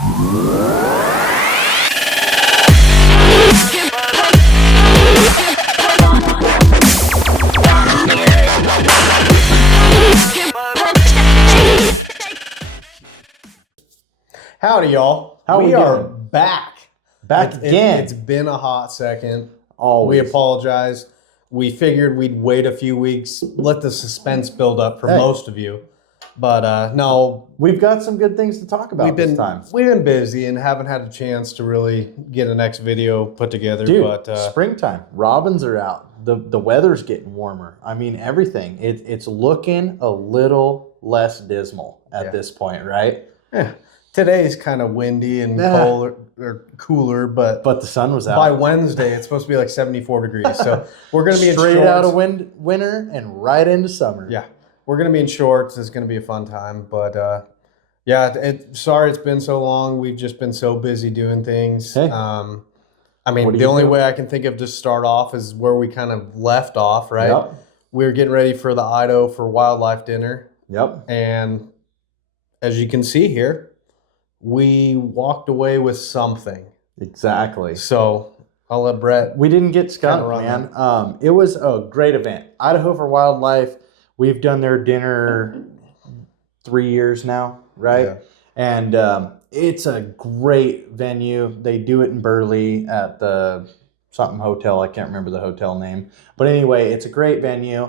Howdy, y'all. How we we are doing? back. Back again. It's been a hot second. Always. We apologize. We figured we'd wait a few weeks, let the suspense build up for most of you. But no, We've got some good things to talk about this time. we've been busy and haven't had a chance to really get a next video put together. Dude, but springtime. Robins are out. The weather's getting warmer. I mean, everything. It's looking a little less dismal at this point, right? yeah, today's kind of windy and cooler, but But the sun was out. by Wednesday it's supposed to be like 74 degrees. So we're going to be straight in shorts. out of winter and right into summer. Yeah, we're going to be in shorts. It's going to be a fun time. But sorry it's been so long. We've just been so busy doing things. Hey. I mean, What do the you only do? way I can think of to start off is where we kind of left off, right? Yep. We were getting ready for the Idaho for wildlife dinner. Yep. And as you can see here, we walked away with something. Exactly. So I'll let Brett. We didn't get skunked, Kinda run man. It was a great event. Idaho for Wildlife. We've done their dinner 3 years now, right? Yeah. And it's a great venue. They do it in Burley at the something hotel. I can't remember the hotel name. But anyway, it's a great venue.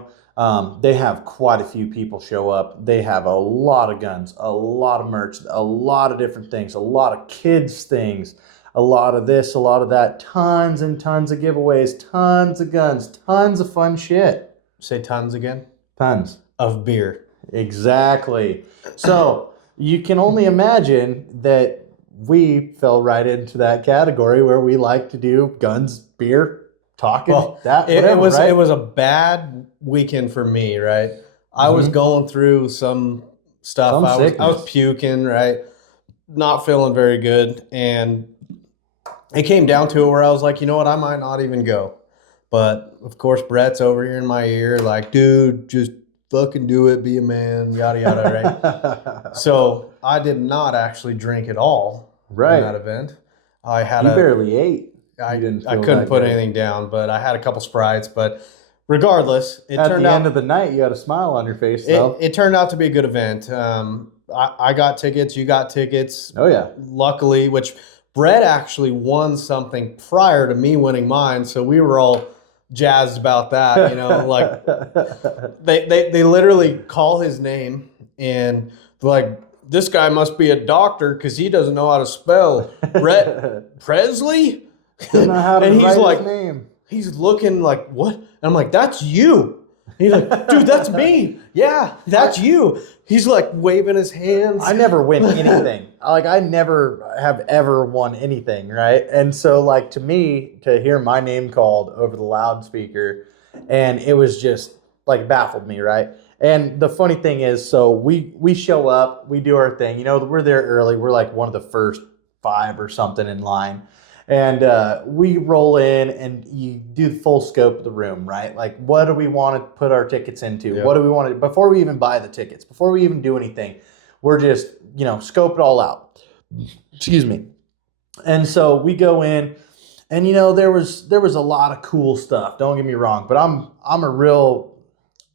They have quite a few people show up. They have a lot of guns, a lot of merch, a lot of different things, a lot of kids things, a lot of this, a lot of that, tons and tons of giveaways, tons of guns, tons of fun shit. Say tons again. Tons. Of beer. Exactly. So you can only imagine that we fell right into that category where we like to do guns, beer, talking, It was right? it was a bad weekend for me, right? I was going through some stuff. Some I was sickness. puking, right? Not feeling very good, and it came down to it where I was like, you know what, I might not even go. But of course, Brett's over here in my ear, like, dude, just fucking do it, be a man, yada yada, right? So I did not actually drink at all Right. in that event. I had You barely ate. I You didn't I feel couldn't that put good. anything down, but I had a couple Sprites. But regardless, it At turned the out end of the night, you had a smile on your face, though. it turned out to be a good event. I got tickets, you got tickets. Oh, yeah. Luckily, which Brett actually won something prior to me winning mine, so we were all jazzed about that. You know, like they literally call his name and they're like, this guy must be a doctor because he doesn't know how to spell Brett Presley. Don't know how to And he's write like, his name. he's looking like, what? And I'm like, that's you. He's like, dude, that's me. Yeah, that's you. He's like waving his hands. I never win anything. Like, I never have ever won anything, right? And so, like, to me, to hear my name called over the loudspeaker, and it was just, like, baffled me, right? And the funny thing is, so we show up, we do our thing. You know, we're there early. We're, like, one of the first 5 or something in line. And we roll in and you do the full scope of the room, right? Like, what do we want to put our tickets into? Yeah. What do we want to, before we even buy the tickets, before we even do anything, we're just, you know, scope it all out. Excuse me. And so we go in and, you know, there was a lot of cool stuff. Don't get me wrong, but I'm a real,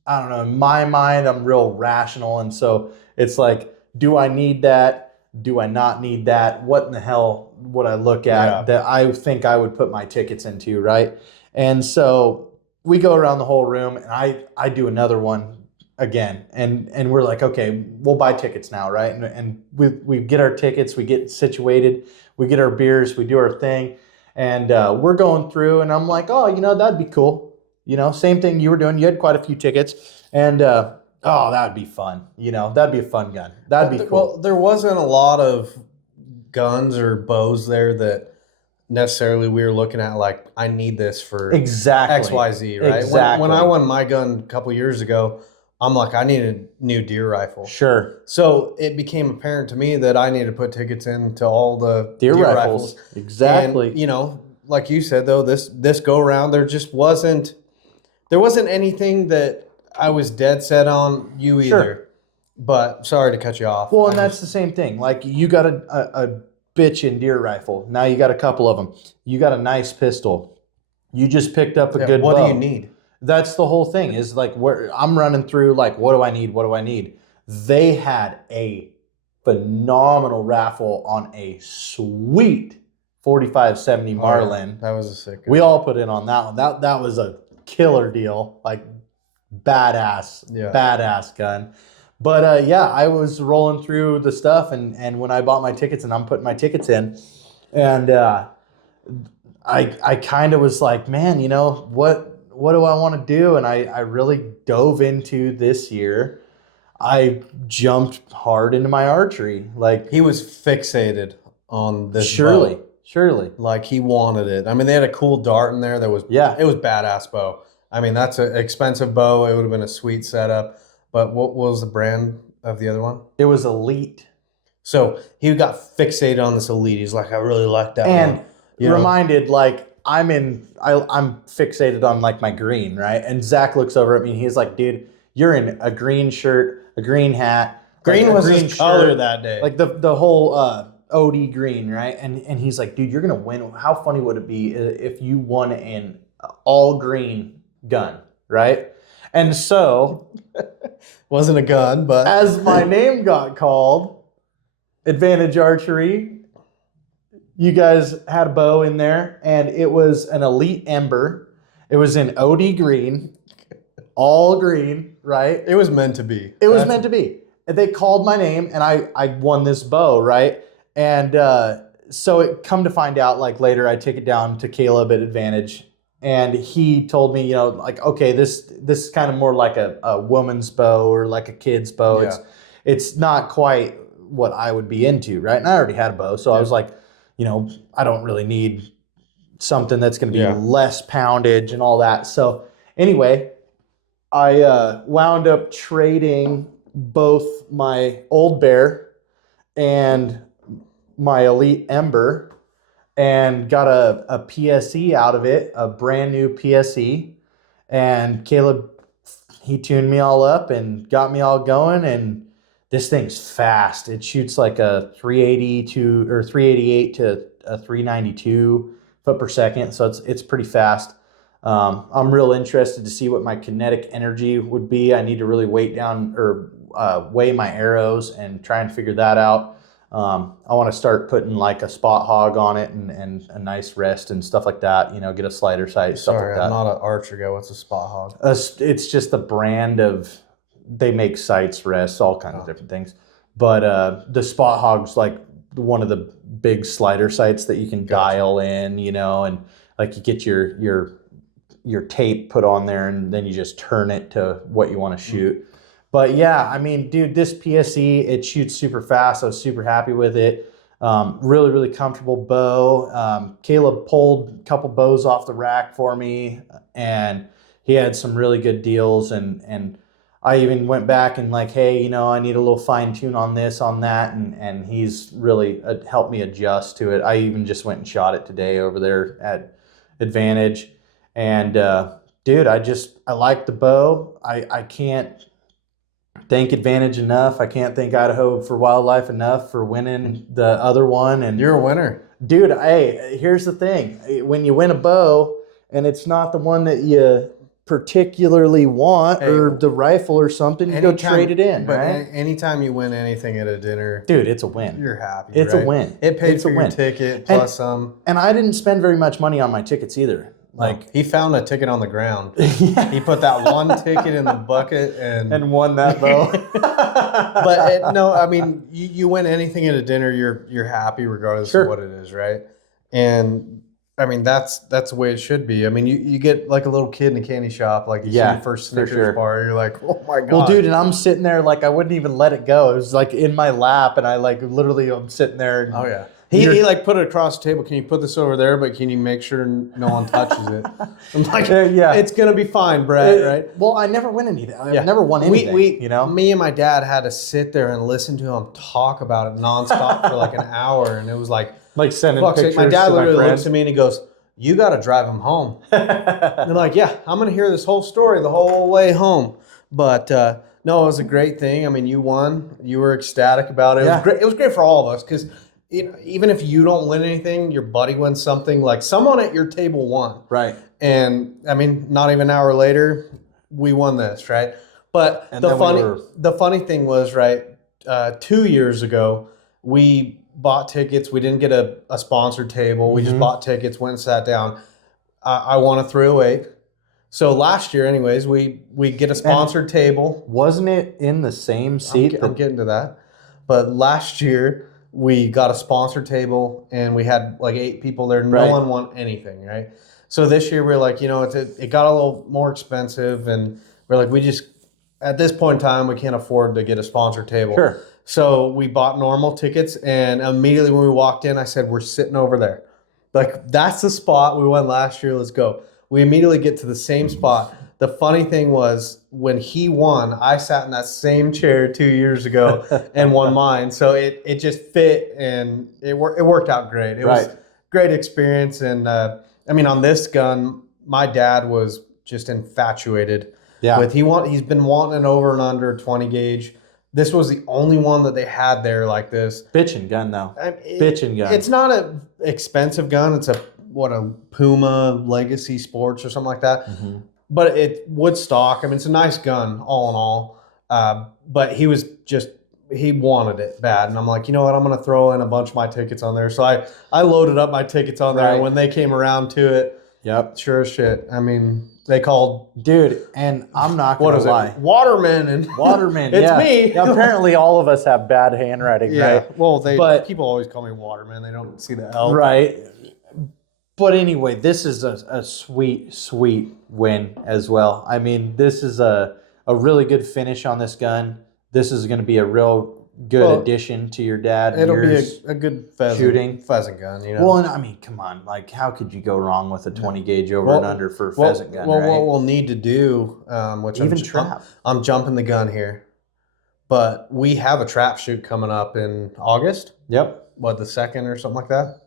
I don't know, in my mind, I'm real rational. And so it's like, do I need that? Do I not need that? What in the hell would I look at that I think I would put my tickets into, right? And so we go around the whole room and I do another one again. And we're like, okay, we'll buy tickets now, right? And we get our tickets, we get situated, we get our beers, we do our thing. And we're going through and I'm like, oh, you know, that'd be cool. You know, same thing you were doing. You had quite a few tickets. And oh, that'd be fun. You know, that'd be a fun gun. That'd be cool. Well, there wasn't a lot of guns or bows there that necessarily we were looking at like, I need this for Exactly. XYZ, right? Exactly. When I won my gun a couple years ago, I'm like, I need a new deer rifle. Sure. So it became apparent to me that I needed to put tickets into all the Deer rifles. Exactly. And, you know, like you said though, this go around, there wasn't anything that I was dead set on you either. Sure. But sorry to cut you off. Well, and that's the same thing. Like, you got a bitchin' deer rifle. Now you got a couple of them. You got a nice pistol. You just picked up a good What bow. do you need? That's the whole thing is like where I'm running through like, what do I need? What do I need? They had a phenomenal raffle on a sweet 4570 Marlin. That was a sick one. We all put in on that one. That was a killer deal. Like badass gun. But yeah, I was rolling through the stuff and when I bought my tickets and I'm putting my tickets in and I kind of was like, man, you know, what do I want to do? And I really dove into this year. I jumped hard into my archery. Like He was fixated on this surely. bow. Like he wanted it. I mean, they had a cool dart in there that was, Yeah. it was badass bow. I mean, that's an expensive bow. It would have been a sweet setup. But what was the brand of the other one? It was Elite. So he got fixated on this Elite. He's like, I really like that And one. You know? reminded, like, I'm fixated on like my green, right? And Zach looks over at me and he's like, dude, you're in a green shirt, a green hat. Green like was his color that day. Like the whole OD green, right? And he's like, dude, you're gonna win. How funny would it be if you won an all green gun, right? And so Wasn't a gun, but as my name got called, Advantage Archery, you guys had a bow in there, and it was an Elite Ember. It was in OD green, all green, right? it was meant to be. It was meant to be. And they called my name, and I won this bow, right? And so it come to find out, like later, I take it down to Caleb at Advantage, and he told me, you know, like, okay, this is kind of more like a woman's bow or like a kid's bow. Yeah. It's not quite what I would be into, right? And I already had a bow, so I was like, you know, I don't really need something that's going to be less poundage and all that. So anyway, I wound up trading both my Old Bear and my Elite Ember and got a PSE out of it, a brand new PSE. And Caleb, he tuned me all up and got me all going. And this thing's fast. It shoots like a 388 to a 392 foot per second. So it's pretty fast. I'm real interested to see what my kinetic energy would be. I need to really weigh my arrows and try and figure that out. I want to start putting like a spot hog on it and a nice rest and stuff like that. You know, get a slider sight, stuff Sorry, like that. I'm not an archer guy. What's a spot hog? It's just the brand of, they make sights, rests, all kinds of different things. But the spot hog's like one of the big slider sights that you can dial in, you know, and like you get your tape put on there and then you just turn it to what you want to shoot. But yeah, I mean, dude, this PSE, it shoots super fast. I was super happy with it. Really, really comfortable bow. Caleb pulled a couple bows off the rack for me and he had some really good deals. And I even went back and like, hey, you know, I need a little fine tune on this, on that. And he's really helped me adjust to it. I even just went and shot it today over there at Advantage. And dude, I like the bow. I can't thank Advantage enough. I can't thank Idaho for Wildlife enough for winning the other one. And You're a winner. dude, hey, here's the thing. When you win a bow and it's not the one that you particularly want or the rifle or something, you go trade it in, but right? Anytime you win anything at a dinner, Dude, it's a win. you're happy. It's right? a win. It paid It's for a your win. ticket plus some. And I didn't spend very much money on my tickets either. Like He found a ticket on the ground. yeah. He put that one ticket in the bucket and won that bow. but no, I mean, you win anything at a dinner, you're happy regardless Sure. of what it is, right? And I mean, that's the way it should be. I mean, you get like a little kid in a candy shop, like you see your first for Snickers sure. bar, you're like, oh my god. Well, dude, and I'm sitting there like I wouldn't even let it go. It was like in my lap, and I like literally I'm sitting there. And Oh yeah. He like put it across the table. Can you put this over there? But can you make sure no one touches it? I'm like, Yeah. it's gonna be fine, Brett. Right? Well, I never win anything. I've Yeah. never won anything. We you know. me and my dad had to sit there and listen to him talk about it nonstop for like an hour, and it was like, Like sending fuck's sake. pictures My dad to literally friends. looks at me and he goes, "You got to drive him home." And they're like, "Yeah, I'm gonna hear this whole story the whole way home." But no, it was a great thing. I mean, you won. You were ecstatic about it. It Yeah. was great. It was great for all of us because even if you don't win anything, your buddy wins something. Like someone at your table won. Right. And I mean, not even an hour later, we won this, right? But And the then the funny thing was, right, 2 years ago, we bought tickets. We didn't get a sponsored table. We just bought tickets, went and sat down. I won a 308. So last year, anyways, we get a sponsored table. Wasn't it in the same seat? I'm getting to that. But last year, we got a sponsored table, and we had like 8 people there. No one won anything, right? So this year, we're like, it got a little more expensive, and we're like, at this point in time, we can't afford to get a sponsored table. Sure. So we bought normal tickets, and immediately when we walked in, I said, we're sitting over there. Like, that's the spot we went last year. Let's go. We immediately get to the same spot. The funny thing was, when he won, I sat in that same chair 2 years ago and won mine. So it just fit, and it worked out great. It was a great experience. And I mean, on this gun, my dad was just infatuated with. He's been wanting an over and under 20 gauge. This was the only one that they had there like this. Bitchin' gun, though. Bitchin' gun. It's not an expensive gun. It's a Puma Legacy Sports or something like that. Mm-hmm. But it wood stock. I mean, it's a nice gun all in all. But he wanted it bad. And I'm like, you know what? I'm going to throw in a bunch of my tickets on there. So I loaded up my tickets on there. And when they came around to it, sure as shit. I mean, they called. Dude, and I'm not going to lie. Waterman. It's me. Apparently all of us have bad handwriting, right? Well, people always call me Waterman. They don't see the L. Right. But anyway, this is a sweet, sweet win as well. I mean, this is a really good finish on this gun. This is going to be a real good addition to your dad. It'll be a good pheasant gun. Well, and I mean, come on. Like, how could you go wrong with a 20 gauge over and under for a pheasant gun, right? What we'll need to do, I'm jumping the gun here, but we have a trap shoot coming up in August. Yep. What, the 2nd or something like that?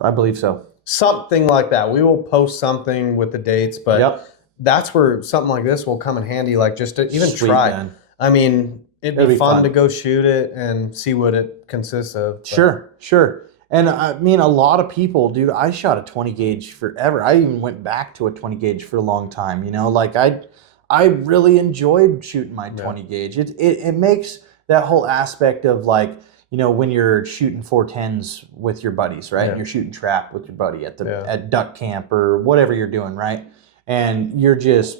I believe so. Something like that. We will post something with the dates, but that's where something like this will come in handy, like just to even try. Gun. I mean, it'd be fun to go shoot it and see what it consists of. But. Sure. And I mean, a lot of people, dude, I shot a 20 gauge forever. I even went back to a 20 gauge for a long time. Like I really enjoyed shooting my 20 gauge. It makes that whole aspect of like, when you're shooting 410s with your buddies, right? Yeah. And you're shooting trap with your buddy at duck camp or whatever you're doing, right? And you're just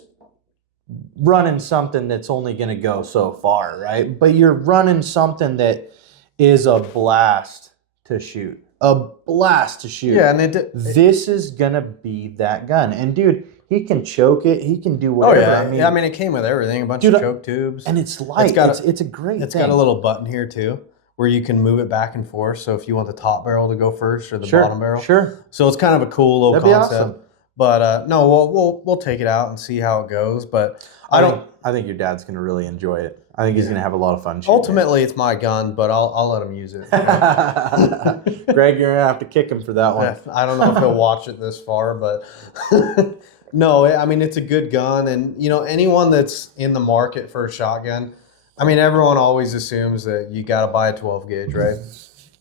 running something that's only going to go so far, right? But you're running something that is a blast to shoot. Yeah, and this is going to be that gun. And dude, he can choke it. He can do whatever. Oh, yeah. I mean, it came with everything, a bunch of choke tubes. And it's light. It's a great thing. It's got a little button here too, where you can move it back and forth. So if you want the top barrel to go first or the bottom barrel. Sure. So it's kind of a cool little concept. That'd be awesome. But no, we'll take it out and see how it goes. But I think your dad's going to really enjoy it. I think he's going to have a lot of fun. Ultimately, it's my gun, but I'll let him use it. Greg, you're going to have to kick him for that one. I don't know if he'll watch it this far, but no, I mean, it's a good gun. And, anyone that's in the market for a shotgun, I mean, everyone always assumes that you got to buy a 12 gauge, right?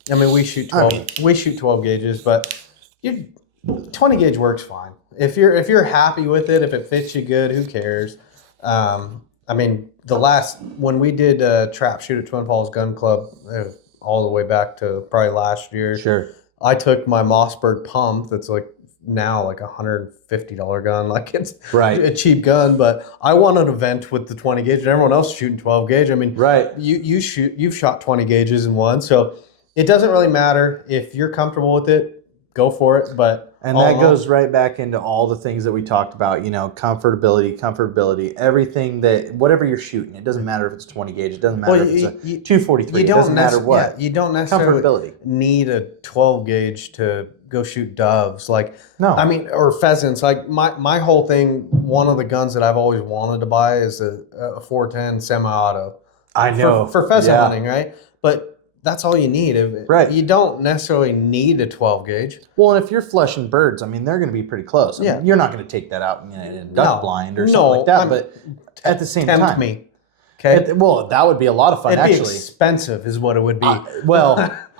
I mean, we shoot 12 gauges, but 20 gauge works fine. If you're happy with it, if it fits you good, who cares? I mean, when we did a trap shoot at Twin Falls Gun Club, all the way back to probably last year. Sure. I took my Mossberg pump that's now like $150 gun. Like it's a cheap gun, but I won an event with the 20 gauge and everyone else shooting 12 gauge. I mean, you've shot 20 gauges and won. So it doesn't really matter if you're comfortable with it, go for it. And that goes right back into all the things that we talked about, comfortability, everything whatever you're shooting, it doesn't matter if it's 20 gauge, it doesn't matter if it's a 243, it doesn't matter what. You don't necessarily need a 12 gauge to go shoot doves. I mean, or pheasants. Like my whole thing, one of the guns that I've always wanted to buy is a 410 semi-auto. I know. For pheasant hunting, right? But that's all you need. You don't necessarily need a 12 gauge. Well, and if you're flushing birds, I mean, they're going to be pretty close. I mean, you're not going to take that out in a duck blind or something like that. But at the same time, Okay. Well, that would be a lot of fun, It'd be actually. expensive, is what it would be.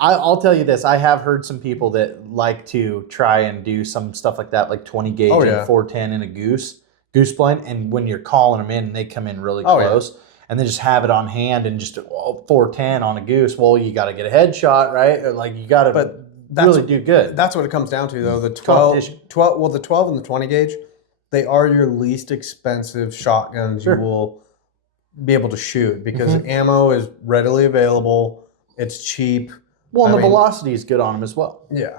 I'll tell you this. I have heard some people that like to try and do some stuff like that, like 20 gauge Oh, yeah. and 410 in a goose blind. And when you're calling them in, they come in really Oh, yeah. close. And then just have it on hand and just 410 on a goose. Well, you got to get a headshot, right? Or like you got to really do good. That's what it comes down to, though. The Competition. 12, the 12 and the 20 gauge, they are your least expensive shotguns Sure. you will be able to shoot because Mhm. ammo is readily available. It's cheap. Well, and I the mean- velocity is good on them as well. Yeah,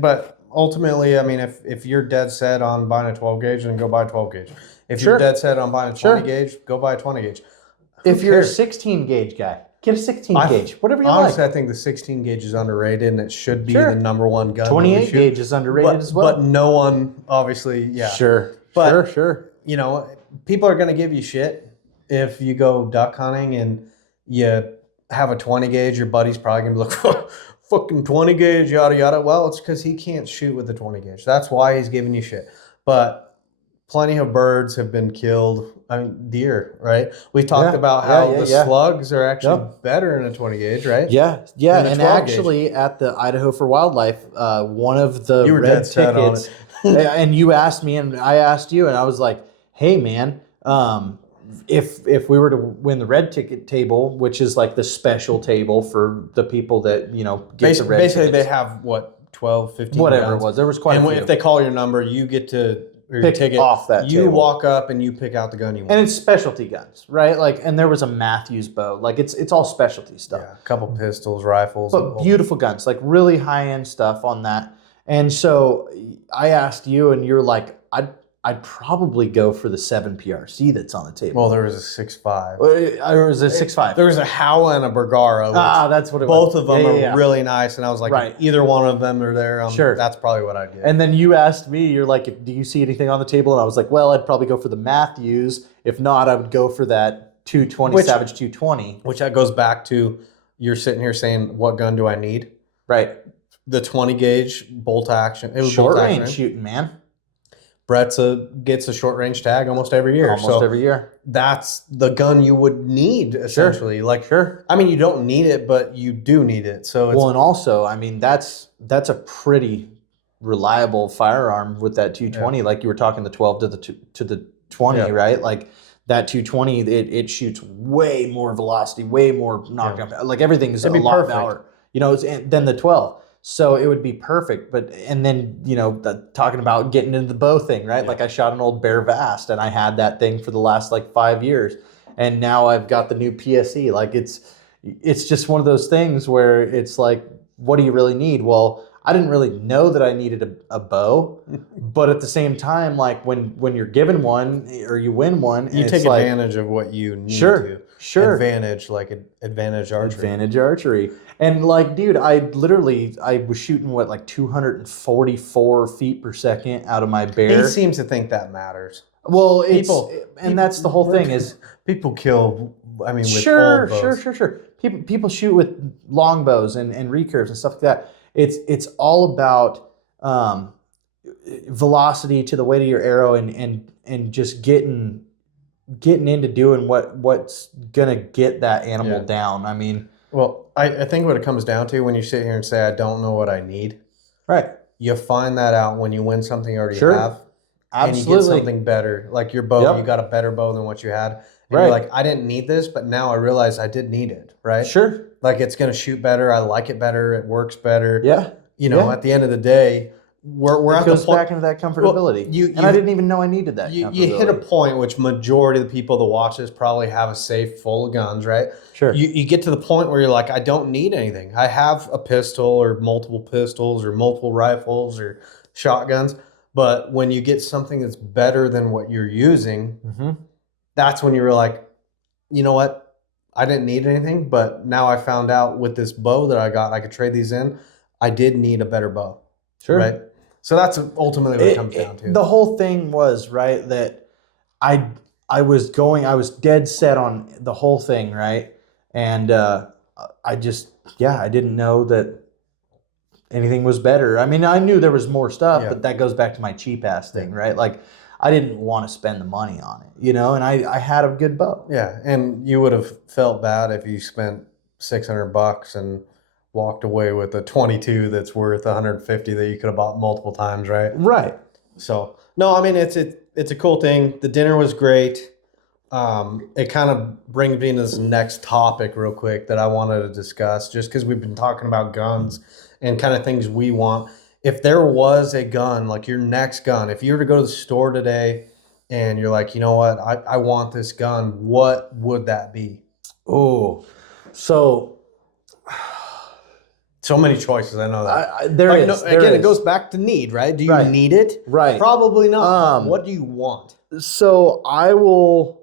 but ultimately, I mean, if you're dead set on buying a 12 gauge, then go buy a 12 gauge. If Sure. you're dead set on buying a 20 Sure. gauge, go buy a 20 gauge. If you're a cares? 16 gauge guy, get a 16 I- gauge, whatever you Honestly, like. I think the 16 gauge is underrated, and it should be Sure. the number one gun. that we 28 shoot. gauge is underrated but, as well. But no one, obviously, yeah. Sure, But- sure. You know, people are going to give you shit if you go duck hunting and you have a 20 gauge. Your buddy's probably going to be like, fucking 20 gauge, yada, yada. Well, it's because he can't shoot with the 20 gauge. That's why he's giving you shit. But plenty of birds have been killed. I mean, deer, right? We talked Yeah, about how yeah, the yeah. slugs are actually Yep. better in a 20 gauge, right? Yeah, And a and 12 gauge. actually at the Idaho for Wildlife, one of the You were red dead set on tickets, and you asked me, and I asked you, and I was like, "Hey, man, if we were to win the red ticket table, which is like the special table for the people that get the red Basically, tickets, they have, what, 12, 15 whatever guns? it was, there was quite And a few. if they call your number, you get to or your Pick ticket off that You table. walk up and you pick out the gun you want. And it's specialty guns, right? Like, and there was a Matthews bow, like it's all specialty stuff. Yeah, a couple pistols, rifles. But beautiful guns, like really high end stuff on that. And so I asked you, and you're like, I'd probably go for the 7 PRC that's on the table. Well, there was a 6.5. Or was it 6.5? There was a Howa and a Bergara. Which That's what it was. both of them Yeah, are really nice, and I was like, Right. if either one of them are there, Sure. that's probably what I'd get. And then you asked me, you're like, do you see anything on the table? And I was like, well, I'd probably go for the Matthews. If not, I would go for that 220 Which- Savage 220. Which that goes back to you're sitting here saying, what gun do I need? Right. The 20 gauge bolt action. It was Short bolt range action. shooting, man. Brett's gets a short range tag almost every year. Almost so every year. that's the gun you would need essentially. Like, Sure. I mean, you don't need it, but you do need it. So it's Well, and also, I mean, that's a pretty reliable firearm with that 220. Like you were talking, the 12 to the 20, Yeah. right? Like that 220, it shoots way more velocity, way more knockdown. Like everything is It'd a be lot perfect. power, than the 12. So it would be perfect. But and then talking about getting into the bow thing, right? Yeah. Like I shot an old Bear Vast, and I had that thing for the last like 5 years, and now I've got the new PSE. Like it's just one of those things where it's like, what do you really need? Well, I didn't really know that I needed a bow, but at the same time, like when you're given one or you win one, you it's take like, advantage of what you need to. Sure. Advantage, like advantage archery. Advantage archery. And like, dude, I was shooting like 244 feet per second out of my Bear. He seems to think that matters. Well, People- that's the whole thing is People kill, I mean, with sure, old bows. sure. People shoot with longbows and recurves and stuff like that. It's all about velocity to the weight of your arrow and just getting into doing what's gonna get that animal Yeah. down. I mean, Well, I think what it comes down to when you sit here and say, I don't know what I need, right? you find that out when you win something you already Sure. have. And you get Absolutely. something better. Like your bow, Yep. you got a better bow than what you had. And Right. you're like, I didn't need this, but now I realize I did need it, right? Sure. Like it's going to shoot better. I like it better. It works better. Yeah. You know, Yeah. at the end of the day, we're It at the goes point. back into that comfortability. you- and I didn't even know I needed that. You hit a comfortability. point which majority of the people that watch this probably have a safe full of guns, right? Sure. You get to the point where you're like, I don't need anything. I have a pistol or multiple pistols or multiple rifles or shotguns. But when you get something that's better than what you're using, Mm-hmm. that's when you're like, you know what? I didn't need anything, but now I found out with this bow that I got, I could trade these in. I did need a better bow, Sure. right? So that's ultimately what it comes down to. The whole thing was, right, that I was dead set on the whole thing, right? And I didn't know that anything was better. I mean, I knew there was more stuff, Yeah. but that goes back to my cheap ass thing, right? Like I didn't want to spend the money on it, you know, and I had a good bow. Yeah, and you would have felt bad if you spent $600 and walked away with a 22 that's worth 150 that you could have bought multiple times, right? Right. So no, I mean it's a cool thing. The dinner was great. It kind of brings me into this next topic real quick that I wanted to discuss, just because we've been talking about guns and kind of things we want. If there was a gun, like your next gun, if you were to go to the store today and you're like, you know what, I want this gun, what would that be? Oh, so So many choices. I know that. there Like, is. no, there again, is. it goes back to need, right? Do you Right. need it? Right. Probably not. Um, What do you want? So I will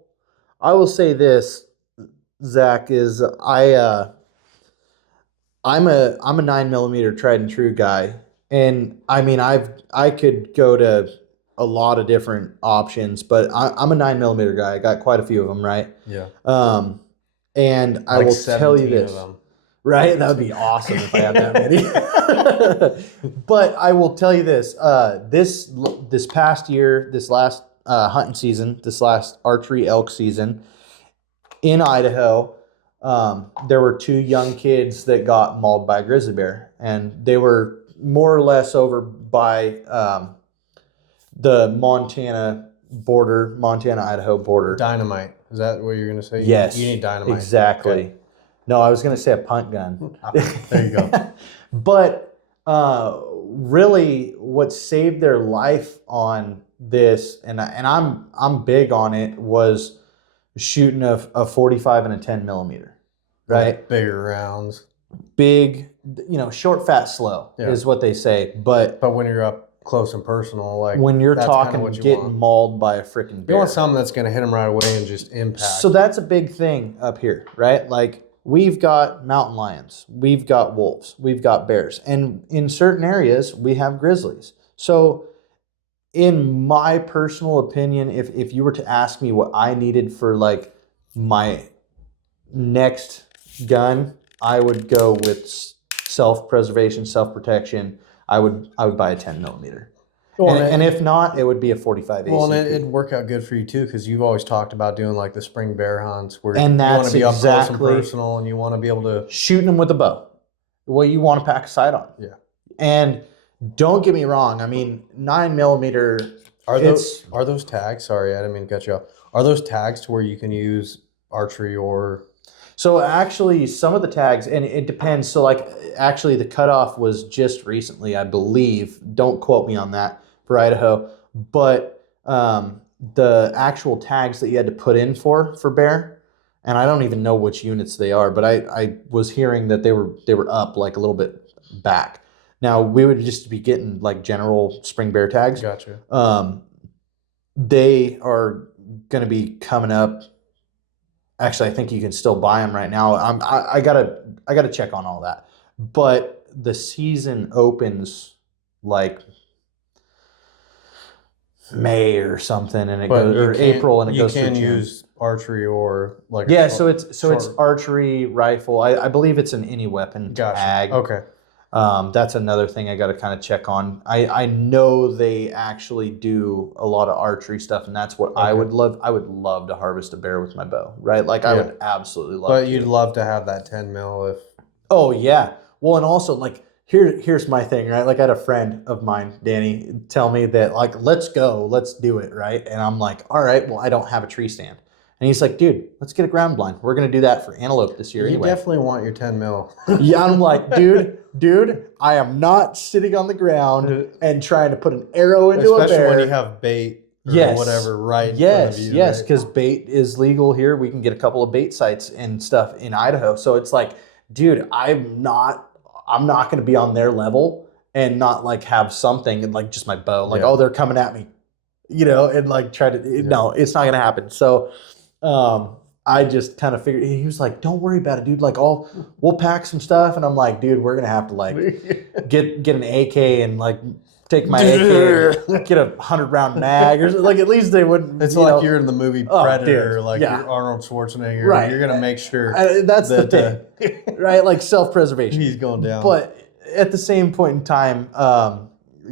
say this, Zach, is I'm a 9mm tried and true guy, and I mean I could go to a lot of different options, but I'm a 9mm guy. I got quite a few of them, right? Yeah. And I Like will tell you 17 this. of them. Right? That would be awesome if I had that many. But I will tell you this: this past year, this last hunting season, this last archery elk season in Idaho, there were 2 young kids that got mauled by a grizzly bear, and they were more or less over by the Montana border, Montana-Idaho border. Dynamite. Is that what you're going to say? Yes, You need dynamite. exactly. Okay. No, I was going to say a punt gun. There you go. But really, what saved their life on this, and I'm big on it, was shooting a 45 and a 10mm, right? Like bigger rounds. Big, short, fat, slow Yeah. is what they say. But But when you're up close and personal, like when you're that's kinda talking what you getting want. mauled by a freaking You bear, want something that's going to hit them right away and just impact. so that's a big thing up here, right? Like we've got mountain lions, we've got wolves, we've got bears, and in certain areas we have grizzlies. So in my personal opinion, if you were to ask me what I needed for like my next gun, I would go with self-preservation, self-protection. I would buy a 10mm. Well, And if not, it would be a 45 ACP. well, and it'd work out good for you too, because you've always talked about doing like the spring bear hunts where And you want that's to be up close exactly- and personal, and you want to be able to. Shooting them with a bow. Well, you want to pack a sight on. Yeah. And don't get me wrong. I mean, 9mm. Are It's- those tags? Sorry, I didn't mean to cut you off. Are those tags to where you can use archery or? So actually, some of the tags, and it depends. So like, actually, the cutoff was just recently, I believe. Don't quote me on that for Idaho, but the actual tags that you had to put in for bear, and I don't even know which units they are, but I was hearing that they were up like a little bit back. Now we would just be getting like general spring bear tags. Gotcha. They are going to be coming up. Actually, I think you can still buy them right now. I gotta check on all that. But the season opens like May or something, and it goes, or April, and it goes You through can June. use archery or like. Yeah, so it's short. archery, rifle. I believe it's an any weapon Gotcha. tag. Okay. That's another thing I got to kind of check on. I know they actually do a lot of archery stuff, and that's what I Okay. would love. I would love to harvest a bear with my bow, right? Like I Yeah. would absolutely love. But to. you'd love to have that 10 mil if. Oh yeah. Well, and also like here's my thing, right? Like I had a friend of mine, Danny, tell me that like let's go, let's do it, right? And I'm like, all right, well I don't have a tree stand. And he's like, dude, let's get a ground blind. We're gonna do that for antelope this year You anyway. definitely want your 10 mil. Yeah, I'm like, dude, I am not sitting on the ground and trying to put an arrow into a Especially bear. when you have bait or Yes. whatever right in front Yes, of you. yes, right? because bait is legal here. We can get a couple of bait sites and stuff in Idaho. So it's like, dude, I'm not going to be on their level and not like have something and like just my bow, like, Yeah. oh, they're coming at me, and like try to, no, it's not going to happen. So, I just kind of figured, he was like, don't worry about it, dude. Like we'll pack some stuff. And I'm like, dude, we're going to have to like get an AK and like take my AK, and get a 100-round mag or something. Like at least they wouldn't. It's you like know. you're in the movie Oh, Predator, dude, like yeah. you're Arnold Schwarzenegger. Right. You're going to make sure That's the that, thing, right? Like self-preservation. he's going down. But at the same point in time,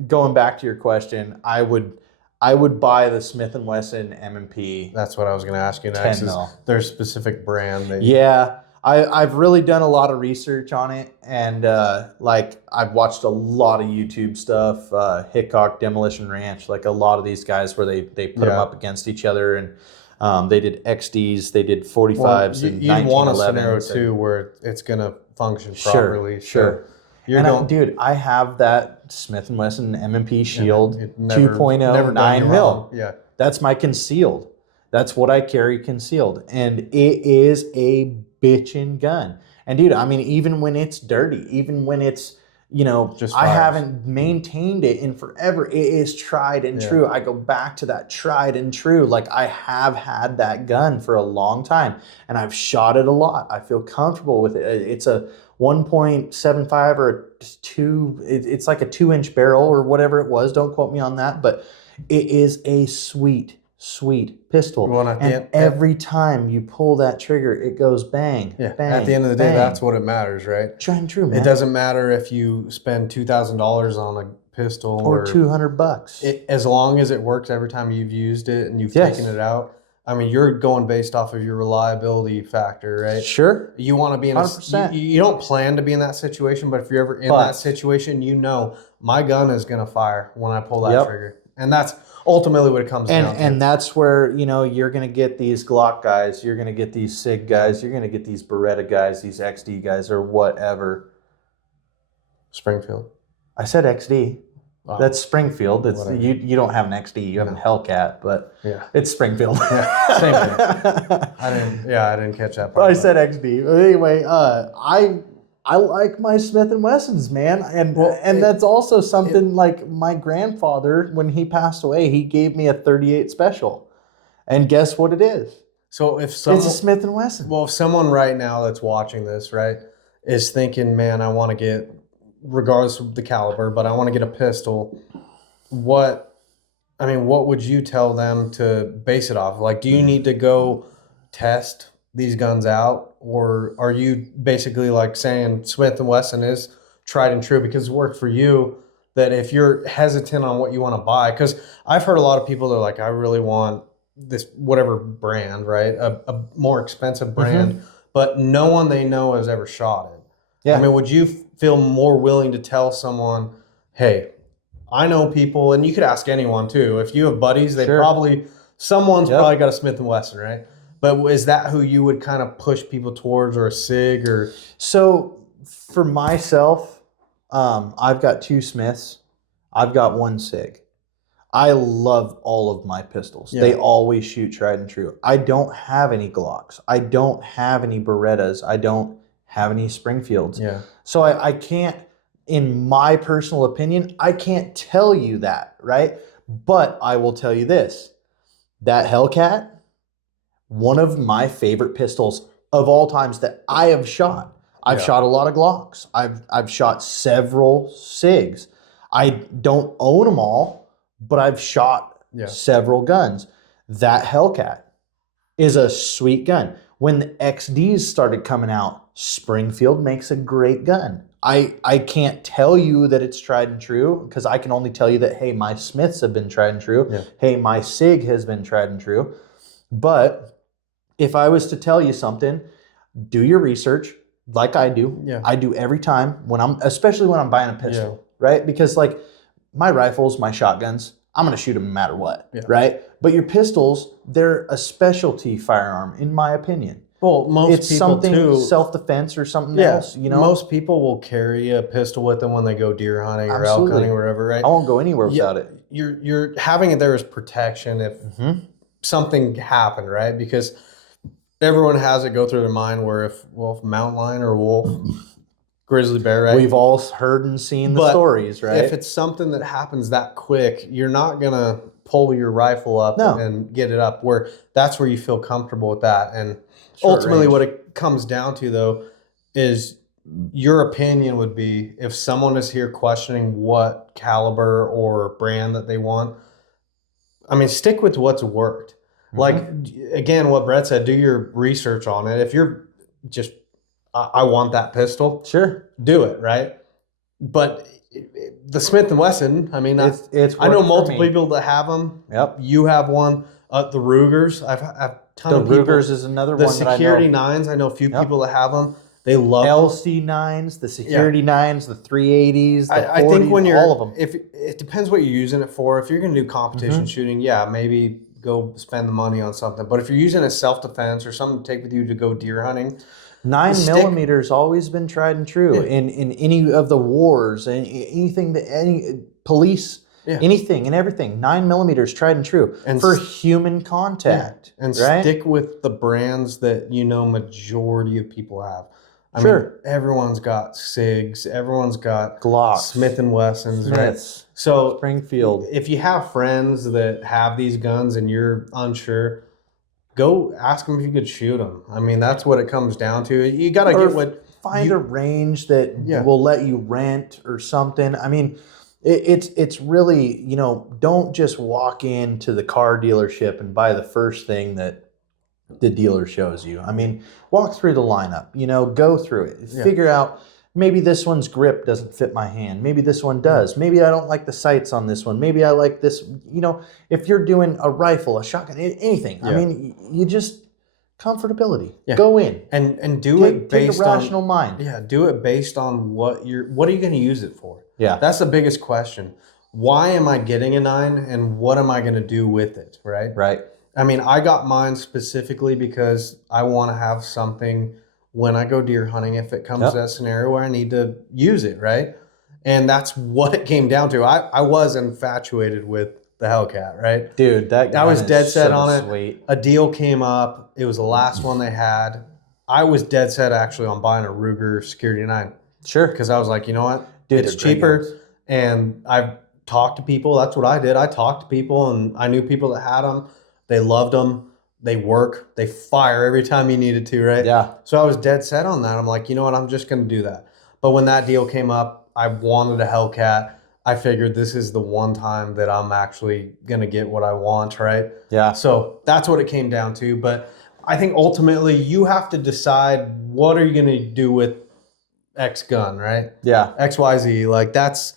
going back to your question, I would I would buy the Smith & Wesson M&P That's what I was going to ask you 10 next. Is mil. their specific brand? Yeah, I've really done a lot of research on it, and like I've watched a lot of YouTube stuff, Hickok Demolition Ranch, like a lot of these guys where they put them up against each other, and they did XDs, they did 45s, and you'd want a 1911s. scenario too where it's going to function Sure, properly. sure. You're going, dude, I have that Smith & Wesson M&P Shield it never 2.0 9 done you mil. wrong. Yeah. That's my concealed. That's what I carry concealed, and it is a bitchin' gun. And dude, I mean, even when it's dirty, even when it's, you know, Just I fires. haven't maintained it in forever. It is tried and true. I go back to that tried and true. Like I have had that gun for a long time, and I've shot it a lot. I feel comfortable with it. It's a 1.75 or a 2. It's like a 2-inch barrel or whatever it was. Don't quote me on that, but it is a sweet pistol. Well, at the And end- every time you pull that trigger, it goes bang, Yeah. bang. At the end of the day, bang. that's what it matters, right? Tried and true, man. It doesn't matter if you spend $2,000 on a pistol or $200. As long as it works every time you've used it and you've Yes. taken it out. I mean, you're going based off of your reliability factor, right? Sure. You want to be in 100%. you don't plan to be in that situation, but if you're ever in that situation, you know my gun is going to fire when I pull that Yep. trigger. And that's ultimately what it comes down to. And that's where, you know, you're going to get these Glock guys, you're going to get these SIG guys, you're going to get these Beretta guys, these XD guys, or whatever. Springfield. I said XD. Wow. That's Springfield. It's Whatever. you don't have an XD, you have a Hellcat, but Yeah. it's Springfield. Yeah, same thing. I didn't catch that part. I said XD. But anyway, I like my Smith & Wessons, man. And that's also something like my grandfather, when he passed away, he gave me a 38 special. And guess what it is? So if someone, It's a Smith & Wesson. well, if someone right now that's watching this, right, is thinking, man, I want to get, regardless of the caliber, but I want to get a pistol, what would you tell them to base it off? Like, do you need to go test these guns out, or are you basically like saying Smith & Wesson is tried and true because it worked for you, that if you're hesitant on what you want to buy, because I've heard a lot of people that are like, I really want this whatever brand, right? A more expensive brand, but no one they know has ever shot it. Yeah. I mean, would you feel more willing to tell someone, hey, I know people, and you could ask anyone too. If you have buddies, they Sure. someone's probably got a Smith & Wesson, right? But is that who you would kind of push people towards, or a SIG, or? So for myself, I've got 2 Smiths. I've got 1 SIG. I love all of my pistols. Yeah. They always shoot tried and true. I don't have any Glocks. I don't have any Berettas. I don't have any Springfields. Yeah. So I can't, in my personal opinion, I can't tell you that, right? But I will tell you this. That Hellcat, one of my favorite pistols of all times that I have shot. I've Yeah. shot a lot of Glocks. I've shot several SIGs. I don't own them all, but I've shot several guns. That Hellcat is a sweet gun. When the XDs started coming out, Springfield makes a great gun. I can't tell you that it's tried and true, because I can only tell you that, hey, my Smiths have been tried and true. Yeah. Hey, my SIG has been tried and true. But if I was to tell you something, do your research like I do. Yeah. I do every time, especially when I'm buying a pistol, right? Because like my rifles, my shotguns, I'm going to shoot them no matter what, right? But your pistols, they're a specialty firearm, in my opinion. Well, most It's people something too. self-defense or something else, you know? Most people will carry a pistol with them when they go deer hunting or elk Absolutely. hunting or wherever, right? I won't go anywhere without it. You're having it there as protection if something happened, right? Because everyone has it go through their mind where if mountain lion or wolf, grizzly bear, right? We've all heard and seen the stories, right? If it's something that happens that quick, you're not gonna pull your rifle up and get it up. That's where you feel comfortable with that. And ultimately, what it comes down to, though, is your opinion would be, if someone is here questioning what caliber or brand that they want, I mean, stick with what's worked. Like, again, what Brett said, do your research on it. If you're just, I want that pistol, Sure. do it, right? But the Smith & Wesson, I mean, It's I know worked for multiple me. people that have them. Yep. You have one. The Rugers, I've a ton The of people. Rugers is another The one that I Security know. 9s, I know a few Yep. people that have them. They love them. LC9s, the Security 9s, the 380s, the 40s, I think when you're, all of them. if it depends what you're using it for. If you're going to do competition Mm-hmm. shooting, yeah, maybe go spend the money on something. But if you're using it as self-defense or something to take with you to go deer hunting, 9mm always been tried and true Yeah. in any of the wars, anything that any police, Yeah. anything and everything. 9mm tried and true And for s- human contact, and right? stick with the brands that you know majority of people have. I Sure. mean, everyone's got SIGs, everyone's got Glocks, Smith & Wessons, right? Smiths, So Springfield. if you have friends that have these guns and you're unsure, go ask them if you could shoot them. I mean, that's what it comes down to. You got to Or get what Find you- a range that Yeah. will let you rent or something. I mean, it's really, don't just walk into the car dealership and buy the first thing that the dealer shows you. I mean, walk through the lineup, go through it. Yeah. Figure out, maybe this one's grip doesn't fit my hand. Maybe this one does. Maybe I don't like the sights on this one. Maybe I like this. If you're doing a rifle, a shotgun, anything, I Yeah. mean, you just comfortability. Yeah. Go in. and do it Take a based rational on mind. yeah, do it based on what are you going to use it for? Yeah. That's the biggest question. Why am I getting a 9 and what am I going to do with it, right? Right. I mean, I got mine specifically because I want to have something when I go deer hunting if it comes Yep. to that scenario where I need to use it, right? And that's what it came down to. I was infatuated with the Hellcat, right? Dude, that I was gun is dead set so on it. Sweet. A deal came up. It was the last one they had. I was dead set actually on buying a Ruger Security 9 Sure. because I was like, you know what? Dude, It's they're great cheaper. guns. And I've talked to people. That's what I did. I talked to people and I knew people that had them. They loved them. They work. They fire every time you needed to, right? Yeah. So I was dead set on that. I'm like, you know what? I'm just going to do that. But when that deal came up, I wanted a Hellcat. I figured this is the one time that I'm actually going to get what I want, right? Yeah. So that's what it came down to. But I think ultimately you have to decide what are you going to do with X gun, right? Yeah. XYZ. Like that's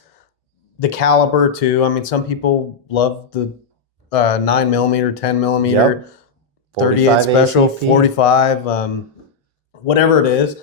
the caliber too. I mean, some people love the 9mm, 10mm, 38 45 special, ACP. 45, whatever it is.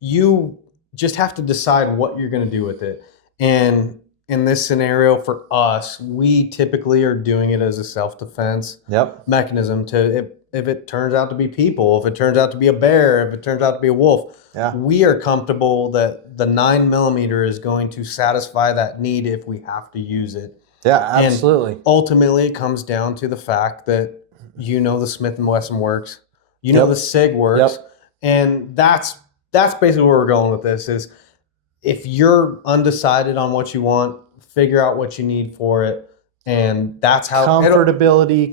You just have to decide what you're going to do with it. And in this scenario for us, we typically are doing it as a self-defense Yep. mechanism to if it turns out to be people, if it turns out to be a bear, if it turns out to be a wolf, Yeah. we are comfortable that the 9mm is going to satisfy that need if we have to use it. Yeah, absolutely. Ultimately, it comes down to the fact that the Smith & Wesson works, the SIG works, Yep. and that's basically where we're going with this is if you're undecided on what you want, figure out what you need for it. And that's how Comfortability.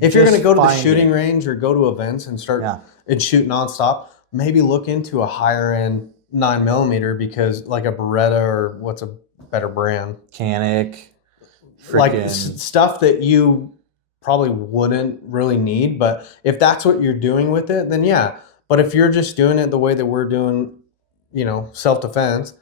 If you're going to go to the Just shooting find it. range or go to events and start Yeah. and shoot nonstop, maybe look into a higher end 9mm because like a Beretta or what's a better brand, Canic. like Freaking. stuff that you probably wouldn't really need. But if that's what you're doing with it, then yeah. But if you're just doing it the way that we're doing, self-defense,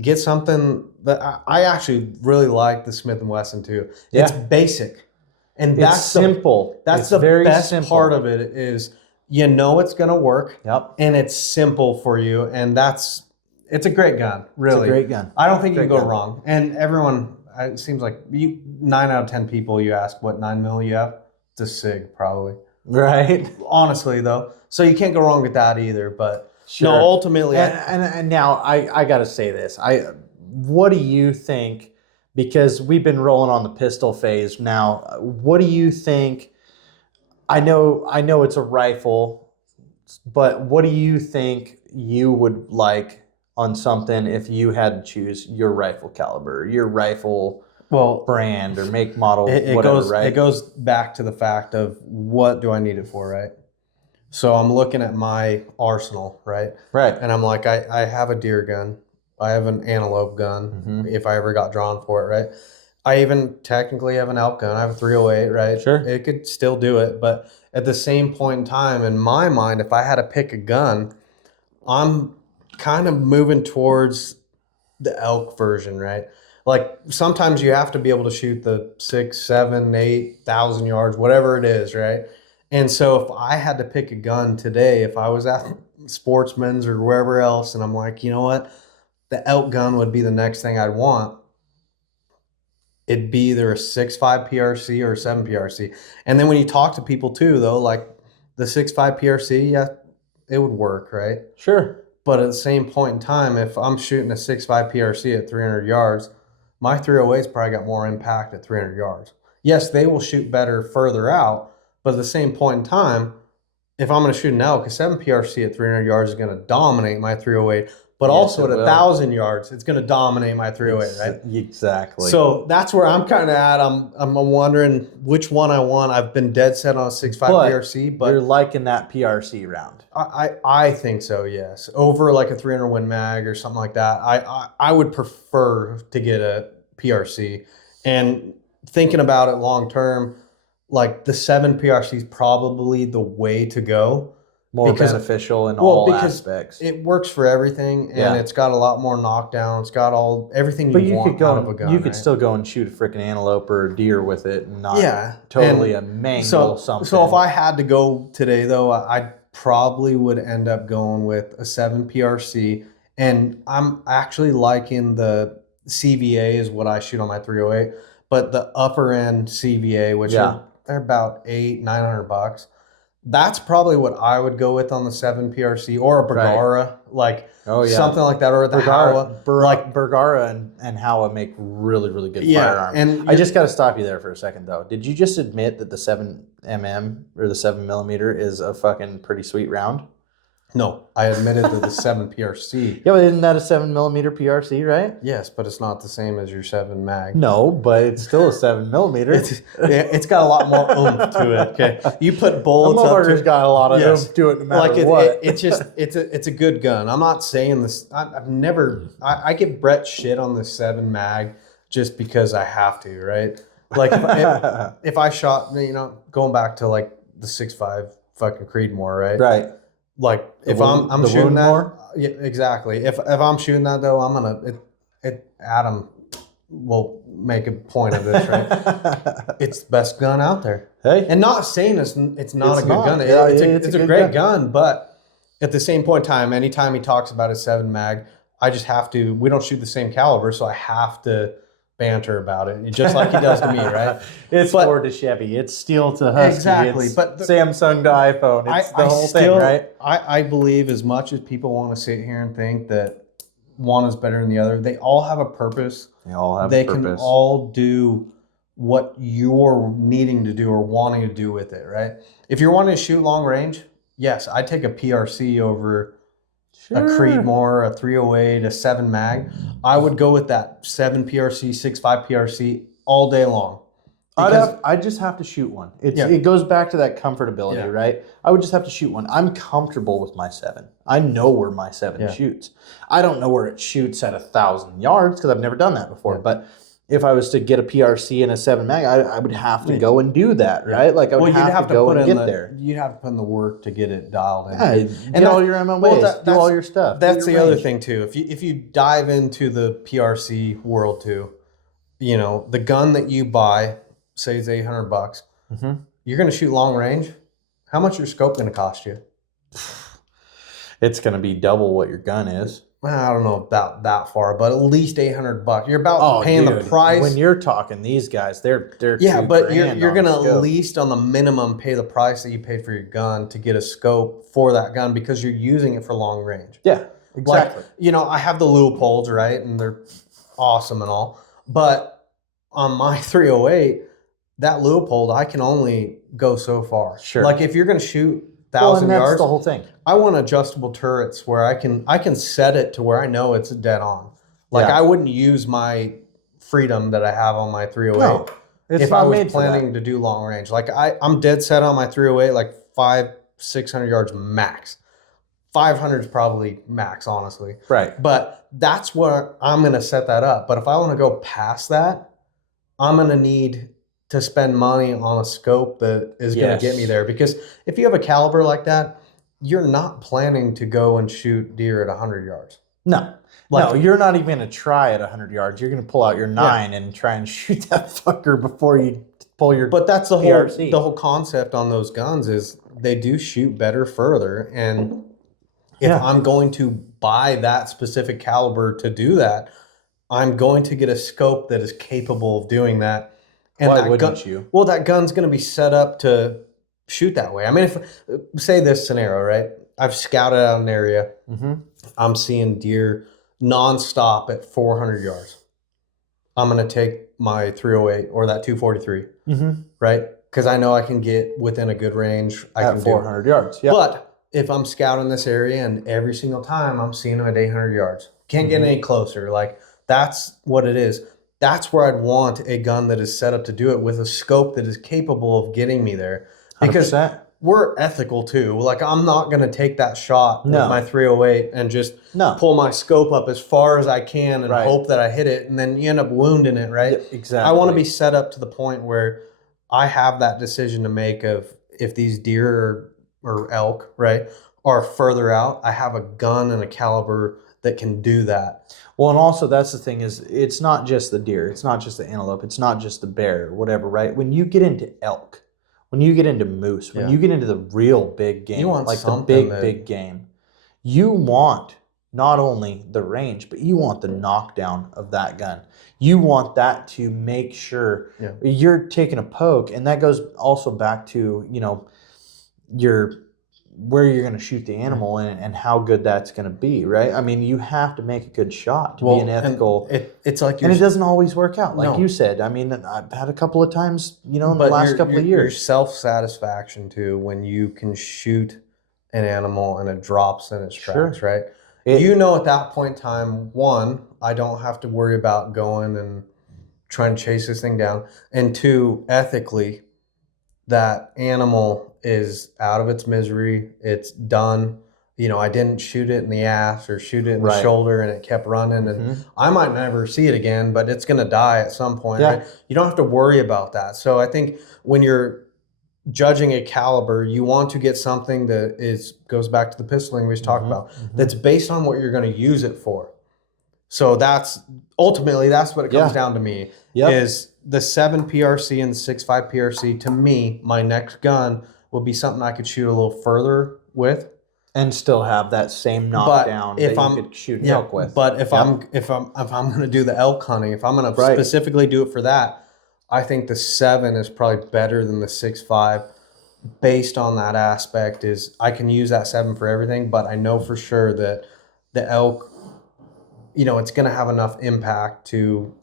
get something that I actually really like the Smith & Wesson too. Yeah. It's basic. And It's that's simple. That's It's the very best simple. part of it is it's going to work Yep. and it's simple for you. And it's a great gun, really. It's a great gun. I don't think you can Great go gun. wrong. And everyone, it seems like 9 out of 10 people you ask what 9mm you have, it's a SIG probably. Right. Honestly though. So you can't go wrong with that either. But Sure. no, ultimately, And now I got to say this. What do you think? Because we've been rolling on the pistol phase now. What do you think? I know it's a rifle, but what do you think you would like on something if you had to choose your rifle caliber, your rifle brand or make model, whatever, right? It goes back to the fact of what do I need it for, right? So I'm looking at my arsenal, right? Right. And I'm like, I have a deer gun. I have an antelope gun Mhm. if I ever got drawn for it, right? I even technically have an elk gun. I have a 308, right? Sure. It could still do it. But at the same point in time, in my mind, if I had to pick a gun, I'm kind of moving towards the elk version, right? Like sometimes you have to be able to shoot the 6, 7, 8,000 yards, whatever it is, right? And so if I had to pick a gun today, if I was at Sportsman's or wherever else, and I'm like, you know what, the elk gun would be the next thing I'd want. It'd be either a 6.5 PRC or a 7 PRC. And then when you talk to people too, though, like the 6.5 PRC, yeah, it would work, right? Sure. But at the same point in time, if I'm shooting a 6.5 PRC at 300 yards, my 308's probably got more impact at 300 yards. Yes, they will shoot better further out, but at the same point in time, if I'm going to shoot an elk, a 7 PRC at 300 yards is going to dominate my 308. But Yes, also it at will. 1,000 yards, it's going to dominate my 308, right? Exactly. So that's where I'm kind of at. I'm wondering which one I want. I've been dead set on a 6.5 But PRC, you're but liking that PRC round. I think so, yes. Over like a 300 Win Mag or something like that. I would prefer to get a PRC. And thinking about it long term, like the 7 PRC is probably the way to go. More Because- beneficial in well, all because aspects. It works for everything, and Yeah. it's got a lot more knockdown. It's got everything But you you want could go. out of a gun. You could right? still go and shoot a freaking antelope or a deer with it, and not Yeah, totally and a mangle so something. so if I had to go today, though, I probably would end up going with a 7 PRC, and I'm actually liking the CVA is what I shoot on my 308, but the upper end CVA, which Yeah. they're about $800-900. That's probably what I would go with on the 7 PRC or a Right. Bergara, like oh yeah, something like that, or the Howa. like- Bergara and Howa make really really good Yeah, firearms. and I just got to stop you there for a second though. Did you just admit that the 7mm or the 7mm is a fucking pretty sweet round? no, I admitted that the 7 PRC. Yeah, but isn't that a 7mm PRC, right? Yes, but it's not the same as your 7 mag. No, but it's still a 7mm. It's got a lot more oomph to it. Okay, you put The bullets up motherfucker's to got a lot of Yes. oomph to it no matter like what. it's just it's a good gun. I'm not saying this. I've never. I give Brett shit on the 7 mag just because I have to, right? Like if I shot, going back to like the 6.5 fucking Creedmoor, right? right. Like The if wound- I'm the shooting that, Woundmore? yeah, exactly. If I'm shooting that though, I'm gonna Adam will make a point of this, right? It's the best gun out there, Hey, and not saying it's not It's a good not. gun. Yeah, It's a good great gun, but at the same point in time, anytime he talks about his 7 mag, I just have to. We don't shoot the same caliber, so I have to banter about it, just like he does to me, right? It's But- Ford to Chevy. It's Steel to Husky. Exactly, It's but the- Samsung to iPhone. It's the whole thing, right? I believe as much as people want to sit here and think that one is better than the other, they all have a purpose. They all have They a purpose. can all do what you're needing to do or wanting to do with it, right? If you're wanting to shoot long range, yes, I'd take a PRC over a Creedmoor, a 308, a 7 mag. I would go with that 7 PRC, 6.5 PRC all day long. Because- I'd just have to shoot one. Yeah. It goes back to that comfortability, Yeah. right? I would just have to shoot one. I'm comfortable with my 7. I know where my 7 Yeah. shoots. I don't know where it shoots at 1,000 yards because I've never done that before. Yeah. But if I was to get a PRC and a 7 mag, I would have to go and do that, right? Like I would have to go and get there. You'd have to put in the work to get it dialed in. Yeah, And get all that- your MMAs, well, do that's- all your stuff. do That's your the other range. thing too. If you dive into the PRC world too, the gun that you buy, say it's $800, Mhm. you're going to shoot long range. How much is your scope going to cost you? It's going to be double what your gun is. Well, I don't know about that far, but at least $800. You're about paying the dude, price. When you're talking these guys, they're Yeah, but you're $2,000 going to on a at scope. least on the minimum pay the price that you paid for your gun to get a scope for that gun because you're using it for long range. Yeah, exactly. Like, I have the Leopolds, right? And they're awesome and all. But on my 308, that Leopold, I can only go so far. Sure. Like if you're going to shoot Well, 1,000 and that's yards, the whole thing. I want adjustable turrets where I can set it to where I know it's dead on. Like Yeah. I wouldn't use my freedom that I have on my 308 No, it's if not I was made for that. planning to do long range. Like I'm dead set on my 308, like 500-600 yards max. 500 is probably max, honestly. Right. But that's where I'm going to set that up. But if I want to go past that, I'm going to need to spend money on a scope that is going to get me Yes. there. Because if you have a caliber like that, you're not planning to go and shoot deer at 100 yards. No. No, you're not even going to try at 100 yards. You're going to pull out your 9 and try and shoot that fucker before you pull your But that's the PRC. whole concept on those guns is they do shoot better further. And if I'm going to buy that specific caliber to do that, I'm going to get a scope that is capable of doing that. And Why that wouldn't you? Well, that gun's going to be set up to shoot that way. I mean, if say this scenario, right? I've scouted out an area. Mm-hmm. I'm seeing deer nonstop at 400 yards. I'm going to take my 308 or that 243, right? Because I know I can get within a good range. I At can 400 yards. Yep. But if I'm scouting this area and every single time I'm seeing them at 800 yards, can't get any closer. Like that's what it is. That's where I'd want a gun that is set up to do it with a scope that is capable of getting me there. Because 100%. we're ethical too. Like I'm not going to take that shot with my 308 and just pull my scope up as far as I can and hope that I hit it, and then you end up wounding it, right? Yeah, exactly. I want to be set up to the point where I have that decision to make of if these deer or elk, right, are further out, I have a gun and a caliber that can do that. Well, and also that's the thing is it's not just the deer, it's not just the antelope, it's not just the bear or whatever, right? When you get into elk, when you get into moose, when you get into the real big game, like the big game, you want not only the range, but you want the knockdown of that gun. You want that to make sure you're taking a poke, and that goes also back to, you know, where you're going to shoot the animal and how good that's going to be, right? I mean, you have to make a good shot to be an ethical. It's like, and it doesn't always work out, like you said. I mean, I've had a couple of times, you know, in the last couple of years. Your self-satisfaction too, when you can shoot an animal and it drops in its tracks, right? You know, at that point in time, one, I don't have to worry about going and trying to chase this thing down, and two, ethically, that animal is out of its misery. It's done. You know, I didn't shoot it in the ass or shoot it in the shoulder and it kept running, and I might never see it again, but it's going to die at some point. Right? You don't have to worry about that. So I think when you're judging a caliber, you want to get something that goes back to the pistoling we just talked about, that's based on what you're going to use it for. So that's ultimately what it comes down to me is the 7 PRC and the 6.5 PRC. To me, my next gun will be something I could shoot a little further with, and still have that same knockdown that you could shoot elk with. But if I'm going to do the elk hunting, if I'm going to specifically do it for that, I think the 7 is probably better than the 6.5. Based on that aspect, is I can use that 7 for everything, but I know for sure that the elk, you know, it's going to have enough impact to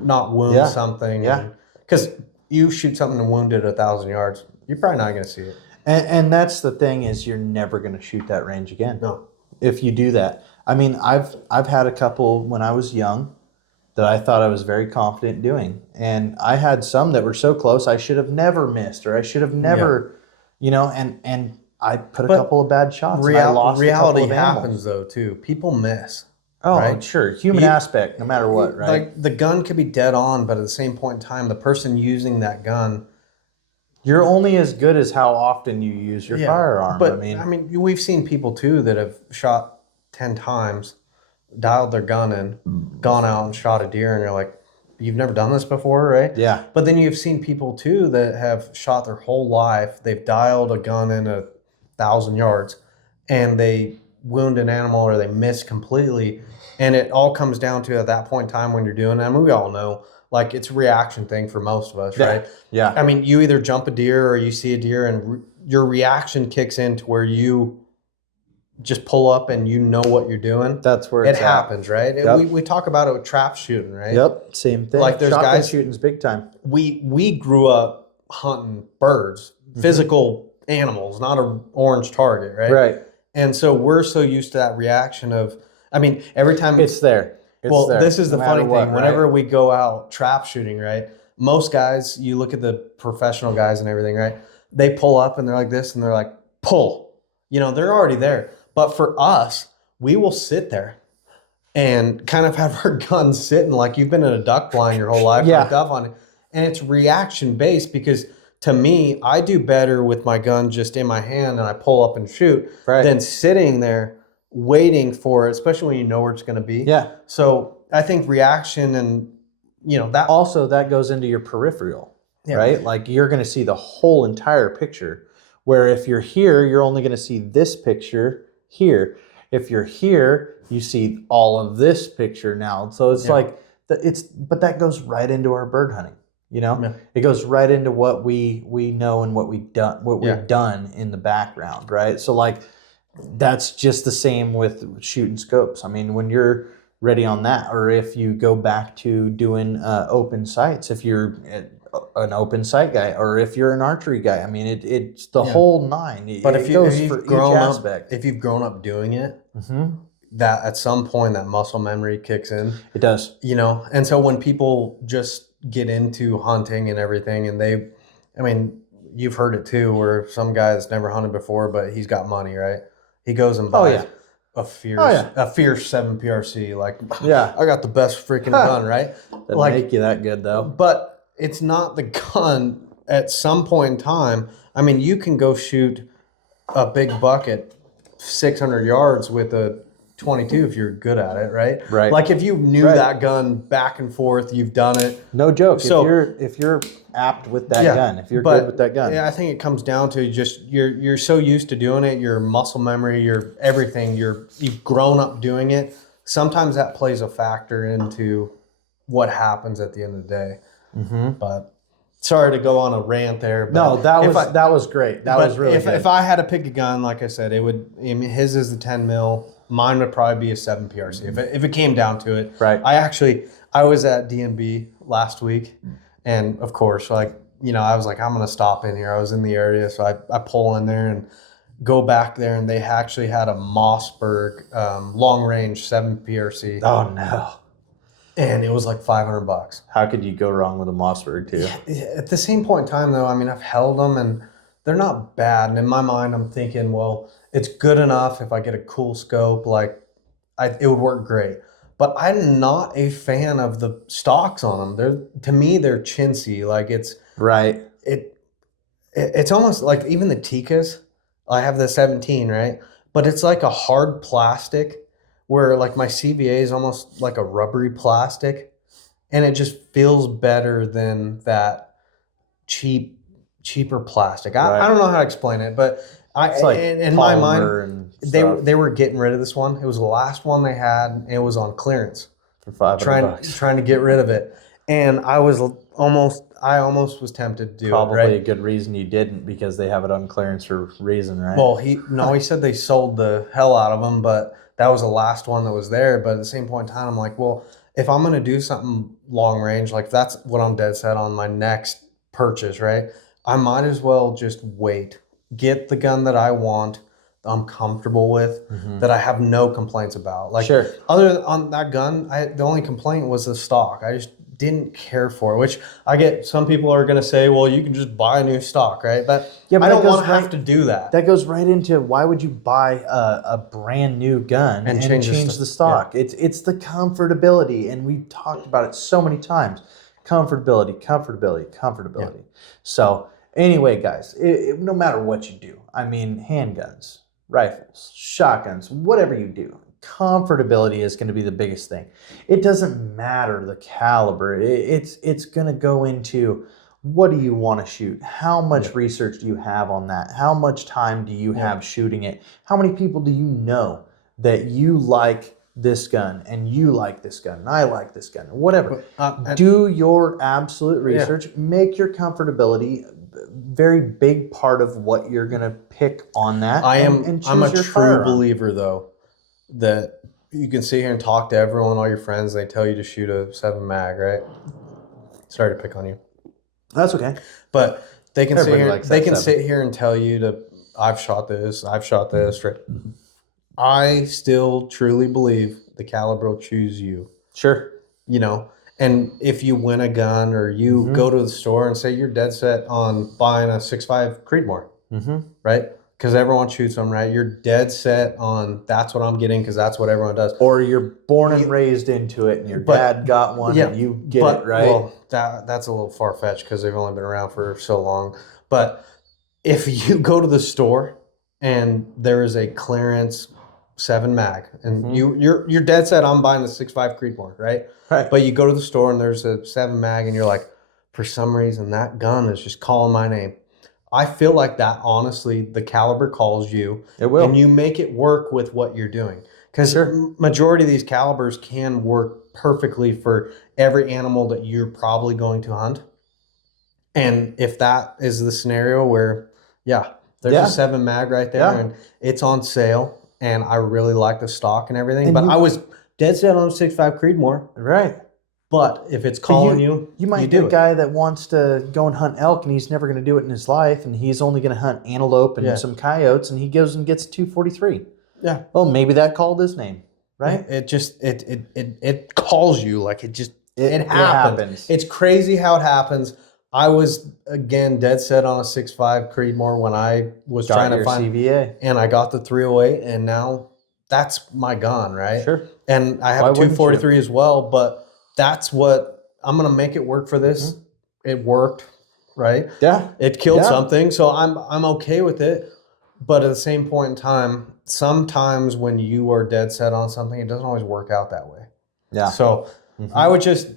not wound something. Because you shoot something and wound it 1,000 yards, you're probably not going to see it. And that's the thing is you're never going to shoot that range again. No. If you do that. I mean, I've had a couple when I was young that I thought I was very confident doing. And I had some that were so close I should have never missed, or I should have never, you know, and I put a couple of bad shots. And I lost reality a couple of happens animals. Though too. People miss. Oh, right? Sure. Human aspect, no matter what, right? Like the gun could be dead on, but at the same point in time, the person using that gun, you're only as good as how often you use your firearm. But I mean, we've seen people too that have shot 10 times, dialed their gun in, gone out and shot a deer, and you're like, you've never done this before, right? Yeah. But then you've seen people too that have shot their whole life. They've dialed a gun in 1,000 yards, and they wound an animal or they miss completely. And it all comes down to at that point in time when you're doing it. I mean, we all know, like, it's a reaction thing for most of us, right? Yeah. I mean, you either jump a deer or you see a deer, and your reaction kicks in to where you just pull up and you know what you're doing. That's where it happens, right? Yep. We talk about it with trap shooting, right? Yep, same thing. Like there's Shotgun guys shooting's big time. We grew up hunting birds, physical animals, not an orange target, right? Right. And so we're so used to that reaction of, I mean, every time it's there. This is the funny what, thing. Whenever we go out trap shooting, right? Most guys, you look at the professional guys and everything, right? They pull up and they're like this and they're like, pull. You know, they're already there. But for us, we will sit there and kind of have our guns sitting like you've been in a duck blind your whole life. Yeah. Duck on it. And it's reaction based because to me, I do better with my gun just in my hand and I pull up and shoot than sitting there waiting for it, especially when you know where it's going to be. Yeah. So I think reaction and, that Also, that goes into your peripheral, Yeah. right? Like you're going to see the whole entire picture. Where if you're here, you're only going to see this picture here. If you're here, you see all of this picture now. So it's but that goes right into our bird hunting. Yeah. It goes right into what we know and what we've done in the background, right? So like that's just the same with shooting scopes. I mean, when you're ready on that, or if you go back to doing open sights, if you're an open sight guy, or if you're an archery guy, I mean, it's the whole nine. But it goes for each aspect. If you've grown up doing it, Mm-hmm. that at some point that muscle memory kicks in. It does. And so when people just get into hunting and everything, and you've heard it too, where some guy that's never hunted before, but he's got money, right? He goes and buys a fierce 7 PRC. Like, I got the best freaking gun, right? Doesn't make you that good though. But it's not the gun. At some point in time, you can go shoot a big buck at 600 yards with a 22 if you're good at it, right? Right. Like if you knew that gun back and forth, you've done it. No joke. So if you're apt with that gun, if you're good with that gun. Yeah, I think it comes down to just you're so used to doing it, your muscle memory, your everything, you've grown up doing it. Sometimes that plays a factor into what happens at the end of the day. Mm-hmm. But sorry to go on a rant there. But no, that was great. That was really good. If I had to pick a gun, like I said, it would. His is the 10 mil. Mine would probably be a 7 PRC if it came down to it. Right. I was at DNB last week, and of course, I was like, I'm gonna stop in here. I was in the area, so I pull in there and go back there, and they actually had a Mossberg long range 7 PRC. Oh no. And it was like $500. How could you go wrong with a Mossberg too? Yeah, at the same point in time, though, I've held them and they're not bad. And in my mind, I'm thinking, well, it's good enough if I get a cool scope, it would work great. But I'm not a fan of the stocks on them. To me, they're chintzy. Like it's right. It's almost like even the Tikas. I have the 17, right? But it's like a hard plastic. Where like my CVA is almost like a rubbery plastic, and it just feels better than that cheaper plastic. I don't know how to explain it, but in my mind, they were getting rid of this one. It was the last one they had, and it was on clearance for $500. Trying to get rid of it, and I almost was tempted to do Probably it. Right? a good reason you didn't, because they have it on clearance for a reason, right? Well, he said they sold the hell out of them, but that was the last one that was there. But at the same point in time, I'm like, well, if I'm going to do something long range, like that's what I'm dead set on my next purchase, right? I might as well just wait, get the gun that I want, I'm comfortable with, that I have no complaints about. Like, sure. Other on that gun, the only complaint was the stock. I just didn't care for it, which I get some people are going to say, well, you can just buy a new stock, right? But I don't want to have to do that. That goes right into why would you buy a brand new gun and change the stock? Yeah. It's the comfortability, and we've talked about it so many times. Comfortability. Yeah. So anyway, guys, no matter what you do, handguns, rifles, shotguns, whatever you do, comfortability is going to be the biggest thing. It doesn't matter the caliber. It's going to go into what do you want to shoot? How much research do you have on that? How much time do you have shooting it? How many people do you know that you like this gun and you like this gun and I like this gun? Whatever. Do your absolute research. Make your comfortability very big part of what you're going to pick on that. I'm a true believer, though, that you can sit here and talk to everyone, all your friends, they tell you to shoot a 7 mag, right? Sorry to pick on you. That's okay. But they can sit here and tell you I've shot this, right? I still truly believe the caliber will choose you. Sure. And if you win a gun or you go to the store and say you're dead set on buying a 6.5 Creedmoor, right? Because everyone shoots them, right? You're dead set on that's what I'm getting because that's what everyone does. Or you're born and raised into it and your dad got one and you get it, right? Well, that's a little far-fetched because they've only been around for so long. But if you go to the store and there is a clearance 7 mag, and Mhm. you're dead set on buying the 6.5 Creedmoor, right? Right. But you go to the store and there's a 7 mag, and you're like, for some reason that gun is just calling my name. I feel like that, honestly, the caliber calls you, It will. and you make it work with what you're doing. Because Sure. majority of these calibers can work perfectly for every animal that you're probably going to hunt. And if that is the scenario where, yeah, there's Yeah. a 7 mag right there, Yeah. and it's on sale, and I really like the stock and everything. And But you- I was dead set on a 6.5 Creedmoor. Right. But if it's calling you, You might do get a it. guy that wants to go and hunt elk, and he's never going to do it in his life, and he's only going to hunt antelope and Yeah. some coyotes, and he goes and gets a 243. Yeah. Well, maybe that called his name, right? It just it calls you, like it happens. happens. It's crazy how it happens. I was again dead set on a 6.5 Creedmoor when I was Got trying to your find, CVA. and I got the 308, and now that's my gun, right? Sure. And I have Why a wouldn't you? 243 as well, but that's what I'm gonna make it work for this. It worked, right? Yeah. It killed Yeah. something, so I'm okay with it. But at the same point in time, sometimes when you are dead set on something, it doesn't always work out that way. Yeah. So I would just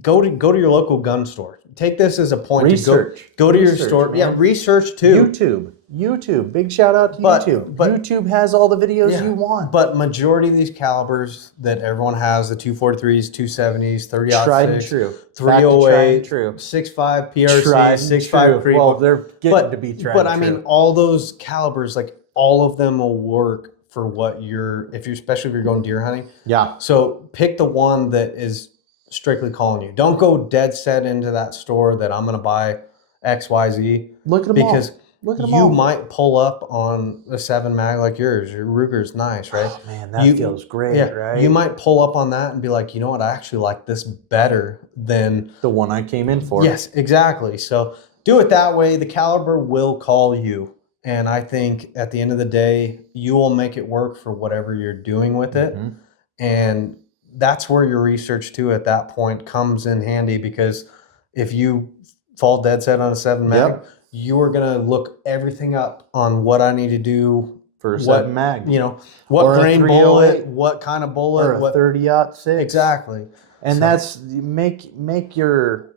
go to your local gun store. Take this as a point Research. to go to your Research, store. man. Yeah, research too. YouTube. Big shout out to But- YouTube. but- YouTube has all the videos Yeah. you want. But majority of these calibers that everyone has, the 243s, 270s, 30 Tried and true. Back to 308, tried and true. 6.5 Tried PRC, and 6.5 true. Creedmoor. Well, they're getting to be tried But and I mean, true. all those calibers, like all of them will work for what especially if you're going deer hunting. Yeah. So pick the one that is strictly calling you. Don't go dead set into that store that I'm going to buy XYZ, Look at them because all. Look at them you all. might pull up on a 7 mag like yours. Your Ruger's nice, right? Oh, man, that You- feels great, Yeah, right? you might pull up on that and be like, you know what, I actually like this better than the one I came in for. Yes, exactly. So do it that way. The caliber will call you. And I think at the end of the day, you will make it work for whatever you're doing with it. Mhm. And that's where your research too at that point comes in handy, because if you fall dead set on a 7 mag, Yep. you are going to look everything up on what I need to do, For a What- 7 mag. you know, what Or a grain 308, bullet, what kind of or bullet, a what 30-06. exactly. And So- that's make your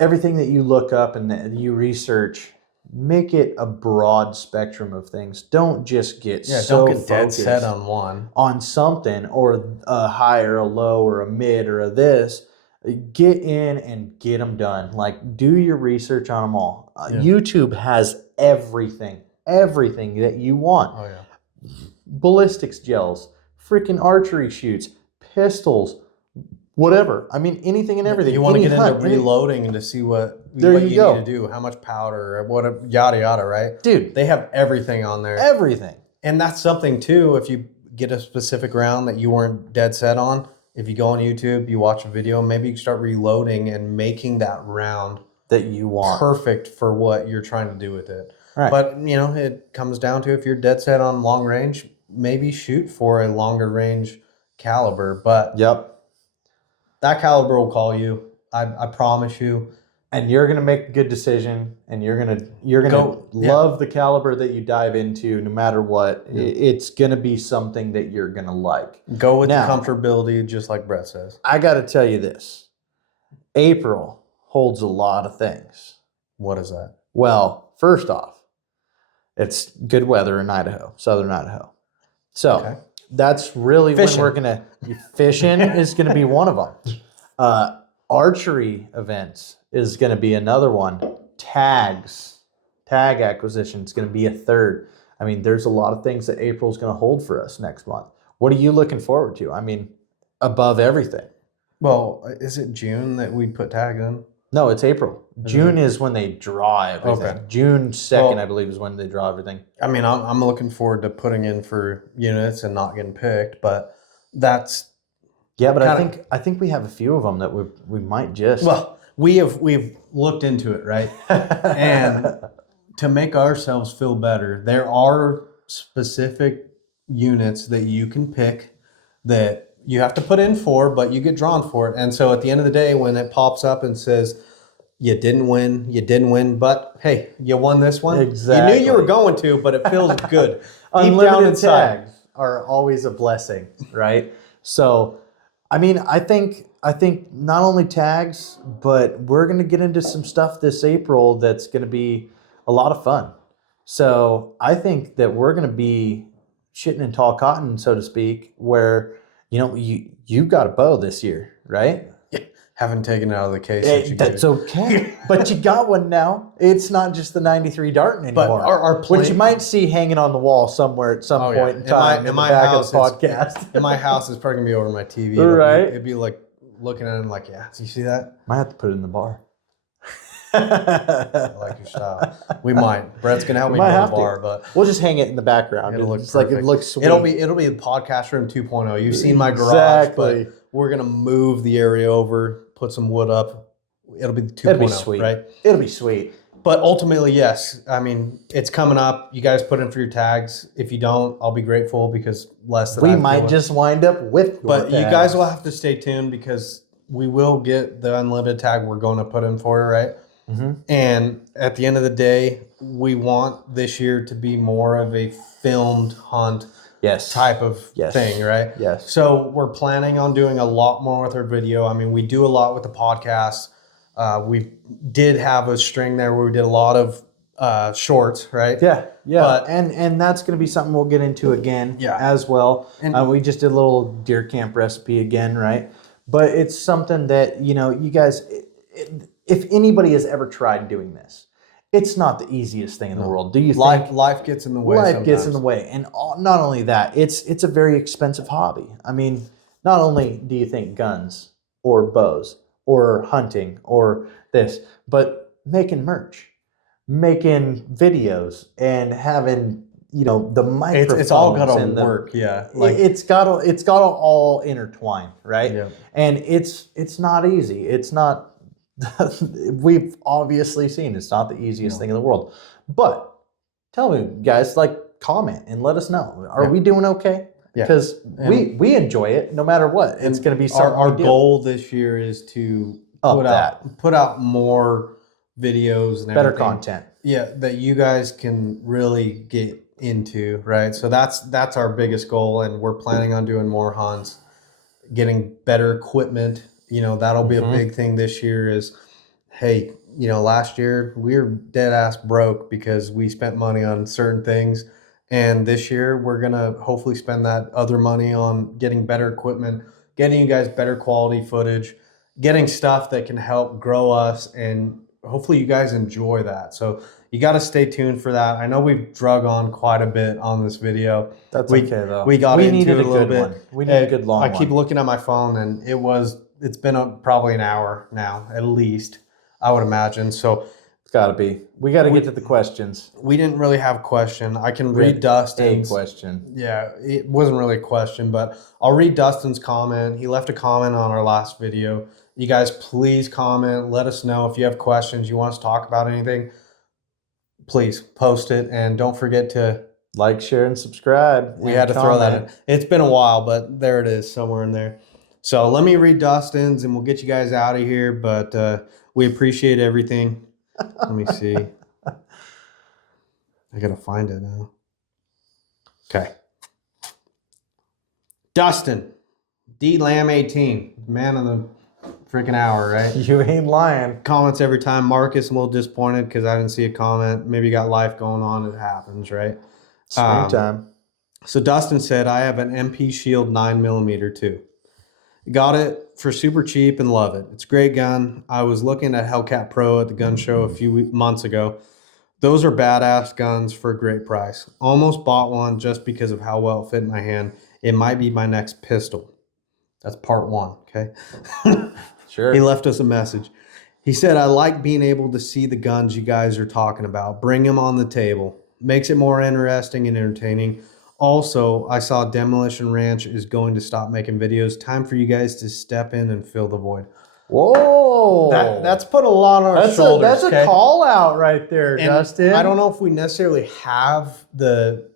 everything that you look up and that you research, make it a broad spectrum of things. Don't just get Yeah, so don't get dead set focused on one. on something, or a high or a low or a mid or a this. Get in and get them done. Like, do your research on them all. Yeah. YouTube has everything that you want. Oh yeah. Ballistics gels, freaking archery shoots, pistols, whatever. I mean, anything and everything. You want to Any get hunt, into any- reloading and to see what There you you go. need to do, how much powder, or what yada yada, right? Dude, They have everything on there, everything. and that's something too. If you get a specific round that you weren't dead set on, if you go on YouTube, you watch a video, maybe you can start reloading and making that round That you want. perfect for what you're trying to do with it. Right. But you know, it comes down to if you're dead set on long range, maybe shoot for a longer range caliber. But Yep. that caliber will call you. I promise you. And you're gonna make a good decision, and you're gonna Go- yeah. love the caliber that you dive into, no matter what. Yeah. It's gonna be something that you're gonna like. Go with Now- the comfortability, just like Brett says. I got to tell you this: April holds a lot of things. What is that? Well, first off, it's good weather in Idaho, southern Idaho. So Okay. that's really Fishing. when we're gonna fishing is gonna be one of them. Archery events is gonna be another one. Tag acquisition is gonna be a third. I mean, there's a lot of things that April's gonna hold for us next month. What are you looking forward to? I mean, above everything. Well, is it June that we put tags in? No, it's April. Is June is when they draw everything. Okay. June 2nd, Well- I believe, is when they draw everything. I mean, I'm looking forward to putting in for units and not getting picked, but that's Yeah, but Kinda- I think we have a few of them that we might just well, we've looked into it, right? And to make ourselves feel better, there are specific units that you can pick that you have to put in for, but you get drawn for it. And so at the end of the day, when it pops up and says, you didn't win, but hey, you won this one. You knew you were Exactly. going to, but it feels good. Deep down unlimited inside. tags. are always a blessing, right? So, I mean, I think not only tags, but we're gonna get into some stuff this April that's gonna be a lot of fun. So I think that we're gonna be shitting in tall cotton, so to speak, where you got a bow this year, right? Haven't taken it out of the case since you That's gave it. okay, but you got one now. It's not just the 93 Darton But anymore. our which plan, you might see hanging on the wall somewhere at some point in time in the back of the podcast. in my house, it's probably gonna be over my TV. Right. It'd be like looking at it and like, yeah, do you see that? Might have to put it in the bar. I like your style. We might. Brett's gonna help me Might build have the to. bar, but We'll just hang it in the background. it'll look It's like it perfect. looks sweet. it'll be the podcast room 2.0. You've seen my garage, Exactly. but we're gonna move the area over, put some wood up. It'll be the 2.0, It'll be sweet. right? It'll be sweet. But ultimately, yes. I mean, it's coming up. You guys put in for your tags. If you don't, I'll be grateful because less than We I have to might deal with. just wind up with. But your you guys tags. will have to stay tuned because we will get the unlimited tag we're going to put in for you, right? Mhm. And at the end of the day, we want this year to be more of a filmed hunt Yes. type of Yes. thing, right? Yes. So we're planning on doing a lot more with our video. I mean, we do a lot with the podcast. We did have a string there where we did a lot of shorts, right? Yeah. Yeah. But- and that's going to be something we'll get into again. Yeah. As well. And- We just did a little deer camp recipe again, right? But it's something that you guys. If anybody has ever tried doing this, it's not the easiest thing in the world. Do you think? Life gets in the way. Life gets in sometimes. the way, and not only that, it's a very expensive hobby. I mean, not only do you think guns or bows or hunting or this, but making merch, making videos, and having the microphones. It's all got to and the- work, yeah. It's got to all intertwine, right? Yeah. And it's not easy. It's not. We've obviously seen it's not the easiest thing in the world. But tell me, guys, comment and let us know. Are we doing okay? Yeah. Because we enjoy it no matter what. It's going to be something our we do. goal this year is to Up put out more videos and Better everything. content. Yeah, that you guys can really get into, right? So that's our biggest goal, and we're planning on doing more hunts, getting better equipment. That'll be a big thing this year. Is hey, last year we were dead ass broke because we spent money on certain things, and this year we're gonna hopefully spend that other money on getting better equipment, getting you guys better quality footage, getting stuff that can help grow us, and hopefully you guys enjoy that. So you got to stay tuned for that. I know we've drug on quite a bit on this video. That's we, okay though. We got into needed it a little good bit. one. We need a good long I keep one. looking at my phone, and it's been probably an hour now, at least, I would imagine. So It's got to be. We got to get to the questions. we didn't really have a question. I can We had read Dustin's. A question. Yeah, it wasn't really a question, but I'll read Dustin's comment. He left a comment on our last video. You guys, please comment. Let us know if you have questions, you want us to talk about anything. Please post it, and don't forget to. Like, share, and subscribe. We and had to throw that in. comment. It's been a while, but there it is, somewhere in there. So let me read Dustin's, and we'll get you guys out of here. But we appreciate everything. Let me see. I gotta find it now. Okay. Dustin, D Lamb 18, man of the freaking hour, right? You ain't lying. Comments every time. Marcus, I'm a little disappointed because I didn't see a comment. Maybe you got life going on. It happens, right? Springtime. So Dustin said, I have an MP Shield 9mm too. Got it for super cheap and love it. It's a great gun. I was looking at Hellcat Pro at the gun show a few months ago. Those are badass guns for a great price. Almost bought one just because of how well it fit in my hand. It might be my next pistol. That's part one, okay? Sure. He left us a message. He said, I like being able to see the guns you guys are talking about. Bring them on the table. Makes it more interesting and entertaining. Also, I saw Demolition Ranch is going to stop making videos. Time for you guys to step in and fill the void. Whoa. That's put a lot on our shoulders. That's okay? a call out right there, And Dustin. I don't know if we necessarily have the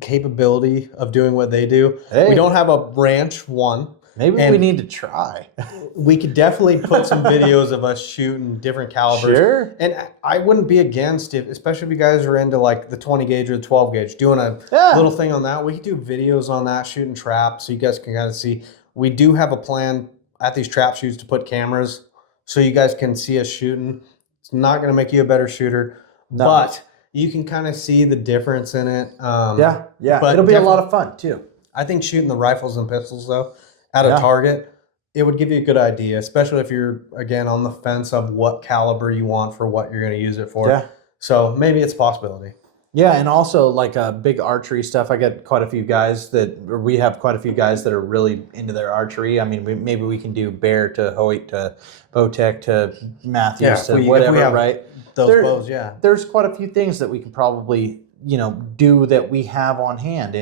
capability of doing what they do. Hey. We don't have a ranch, one. Maybe we And- need to try. We could definitely put some videos of us shooting different calibers. Sure. And I wouldn't be against it, especially if you guys are into like the 20 gauge or the 12 gauge, doing a Yeah. little thing on that. We could do videos on that, shooting traps, so you guys can kind of see. We do have a plan at these trap shoots to put cameras so you guys can see us shooting. It's not going to make you a better shooter, No. but you can kind of see the difference in it. Yeah. but It'll be a lot of fun too. I think shooting the rifles and pistols though at a Yeah. target, it would give you a good idea, especially if you're again on the fence of what caliber you want for what you're going to use it for. Yeah. So maybe it's a possibility. Yeah, and also like big archery stuff. I got quite a few guys we have quite a few guys that are really into their archery. I mean, maybe we can do Bear to Hoyt to Bowtech to Matthews Yeah, to if we whatever, have right? Those There- bows, yeah. There's quite a few things that we can probably do that we have on hand,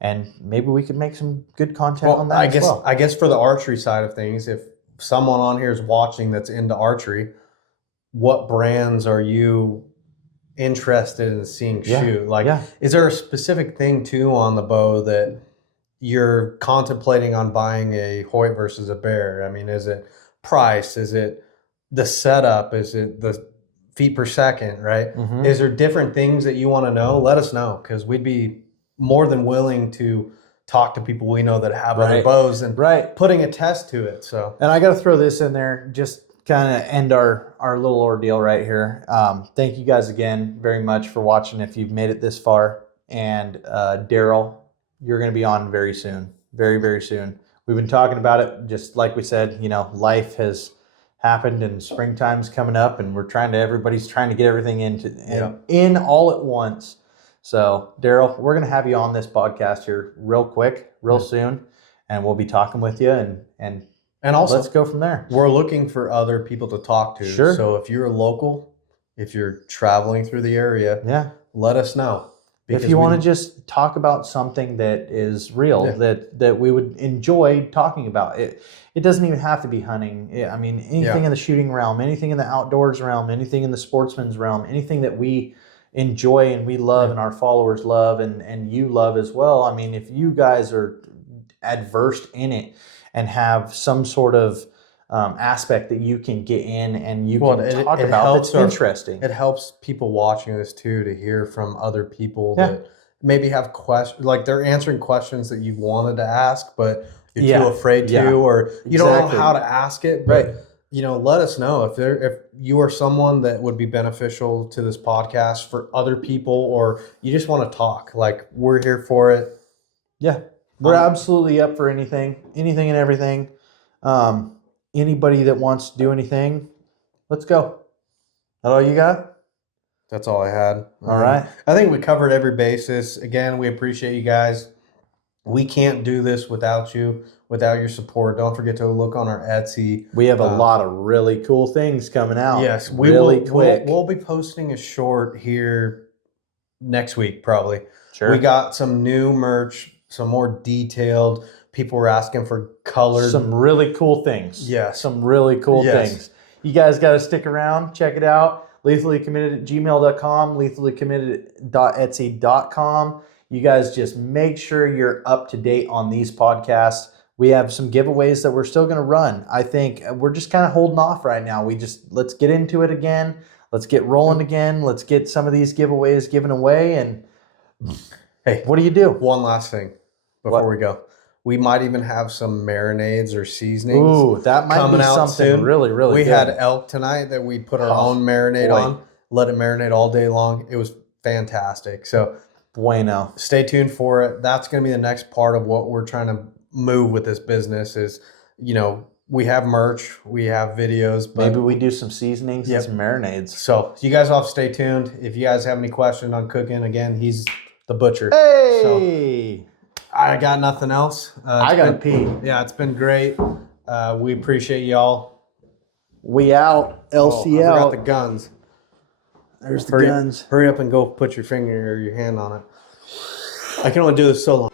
and maybe we could make some good content on that I as guess well. I guess for the archery side of things, if someone on here is watching that's into archery, what brands are you interested in seeing Yeah, shoot? Like, yeah. is there a specific thing too on the bow that you're contemplating on buying a Hoyt versus a Bear? I mean, is it price? Is it the setup? Is it the feet per second? Right? Mhm. Is there different things that you want to know? Let us know, because we'd be more than willing to talk to people we know that have other Right. bows and Right. putting a test to it. So And I got to throw this in there, just kind of end our little ordeal right here. Thank you guys again very much for watching if you've made it this far. And Daryl, you're going to be on very soon, very, very soon. We've been talking about it, just like we said, life has happened and springtime's coming up, and everybody's trying to get everything in all at once. So Daryl, we're going to have you on this podcast here real quick, real soon, and we'll be talking with you and also let's go from there. we're looking for other people to talk to. Sure. So if you're a local, if you're traveling through the area, Yeah. let us know. If you want to just talk about something that is real, Yeah. that we would enjoy talking about, it doesn't even have to be hunting. I mean, anything in the shooting realm, anything in the outdoors realm, anything in the sportsman's realm, anything that we enjoy and we love and our followers love and you love as well. I mean, if you guys are adversed in it and have some sort of aspect that you can get in and you can talk it about helps that's interesting. It helps people watching this too to hear from other people Yeah. that maybe have questions, like they're answering questions that you wanted to ask, but you're Yeah. too afraid to, Yeah. or you don't know Exactly. how to ask it. But, Right. let us know if you are someone that would be beneficial to this podcast for other people, or you just want to talk. Like, we're here for it. Yeah, we're absolutely up for anything and everything. Anybody that wants to do anything, let's go. That all you got? That's all I had. All right. I think we covered every basis. Again, we appreciate you guys. We can't do this without you, without your support. Don't forget to look on our Etsy. We have a lot of really cool things coming out. Yes, we really will. quick. We'll be posting a short here next week, probably. Sure. We got some new merch, some more detailed. People were asking for colored. some really cool things. Yes. Some really cool Yes. things. You guys got to stick around. Check it out. LethallyCommitted@gmail.com, LethallyCommitted.etsy.com. You guys just make sure you're up to date on these podcasts. We have some giveaways that we're still going to run. I think we're just kind of holding off right now. Let's get into it again. Let's get rolling again. Let's get some of these giveaways given away. And Hey, what do you do? one last thing before What? we go. We might even have some marinades or seasonings. Ooh, that might coming be out something soon. really, really We good. had elk tonight that we put our Oh, own marinade boy. on. Let it marinate all day long. It was fantastic. So Bueno. stay tuned for it. That's going to be the next part of what we're trying to move with this business is, we have merch, we have videos, but Maybe we do some seasonings Yep. and some marinades. so you guys all stay tuned. If you guys have any question on cooking, again, he's the butcher. Hey! I got nothing else. I gotta pee. Yeah, it's been great. We appreciate y'all. We out. Oh, I LCL. forgot the guns. There's the Hurry, guns. hurry up and go put your finger or your hand on it. I can only do this so long.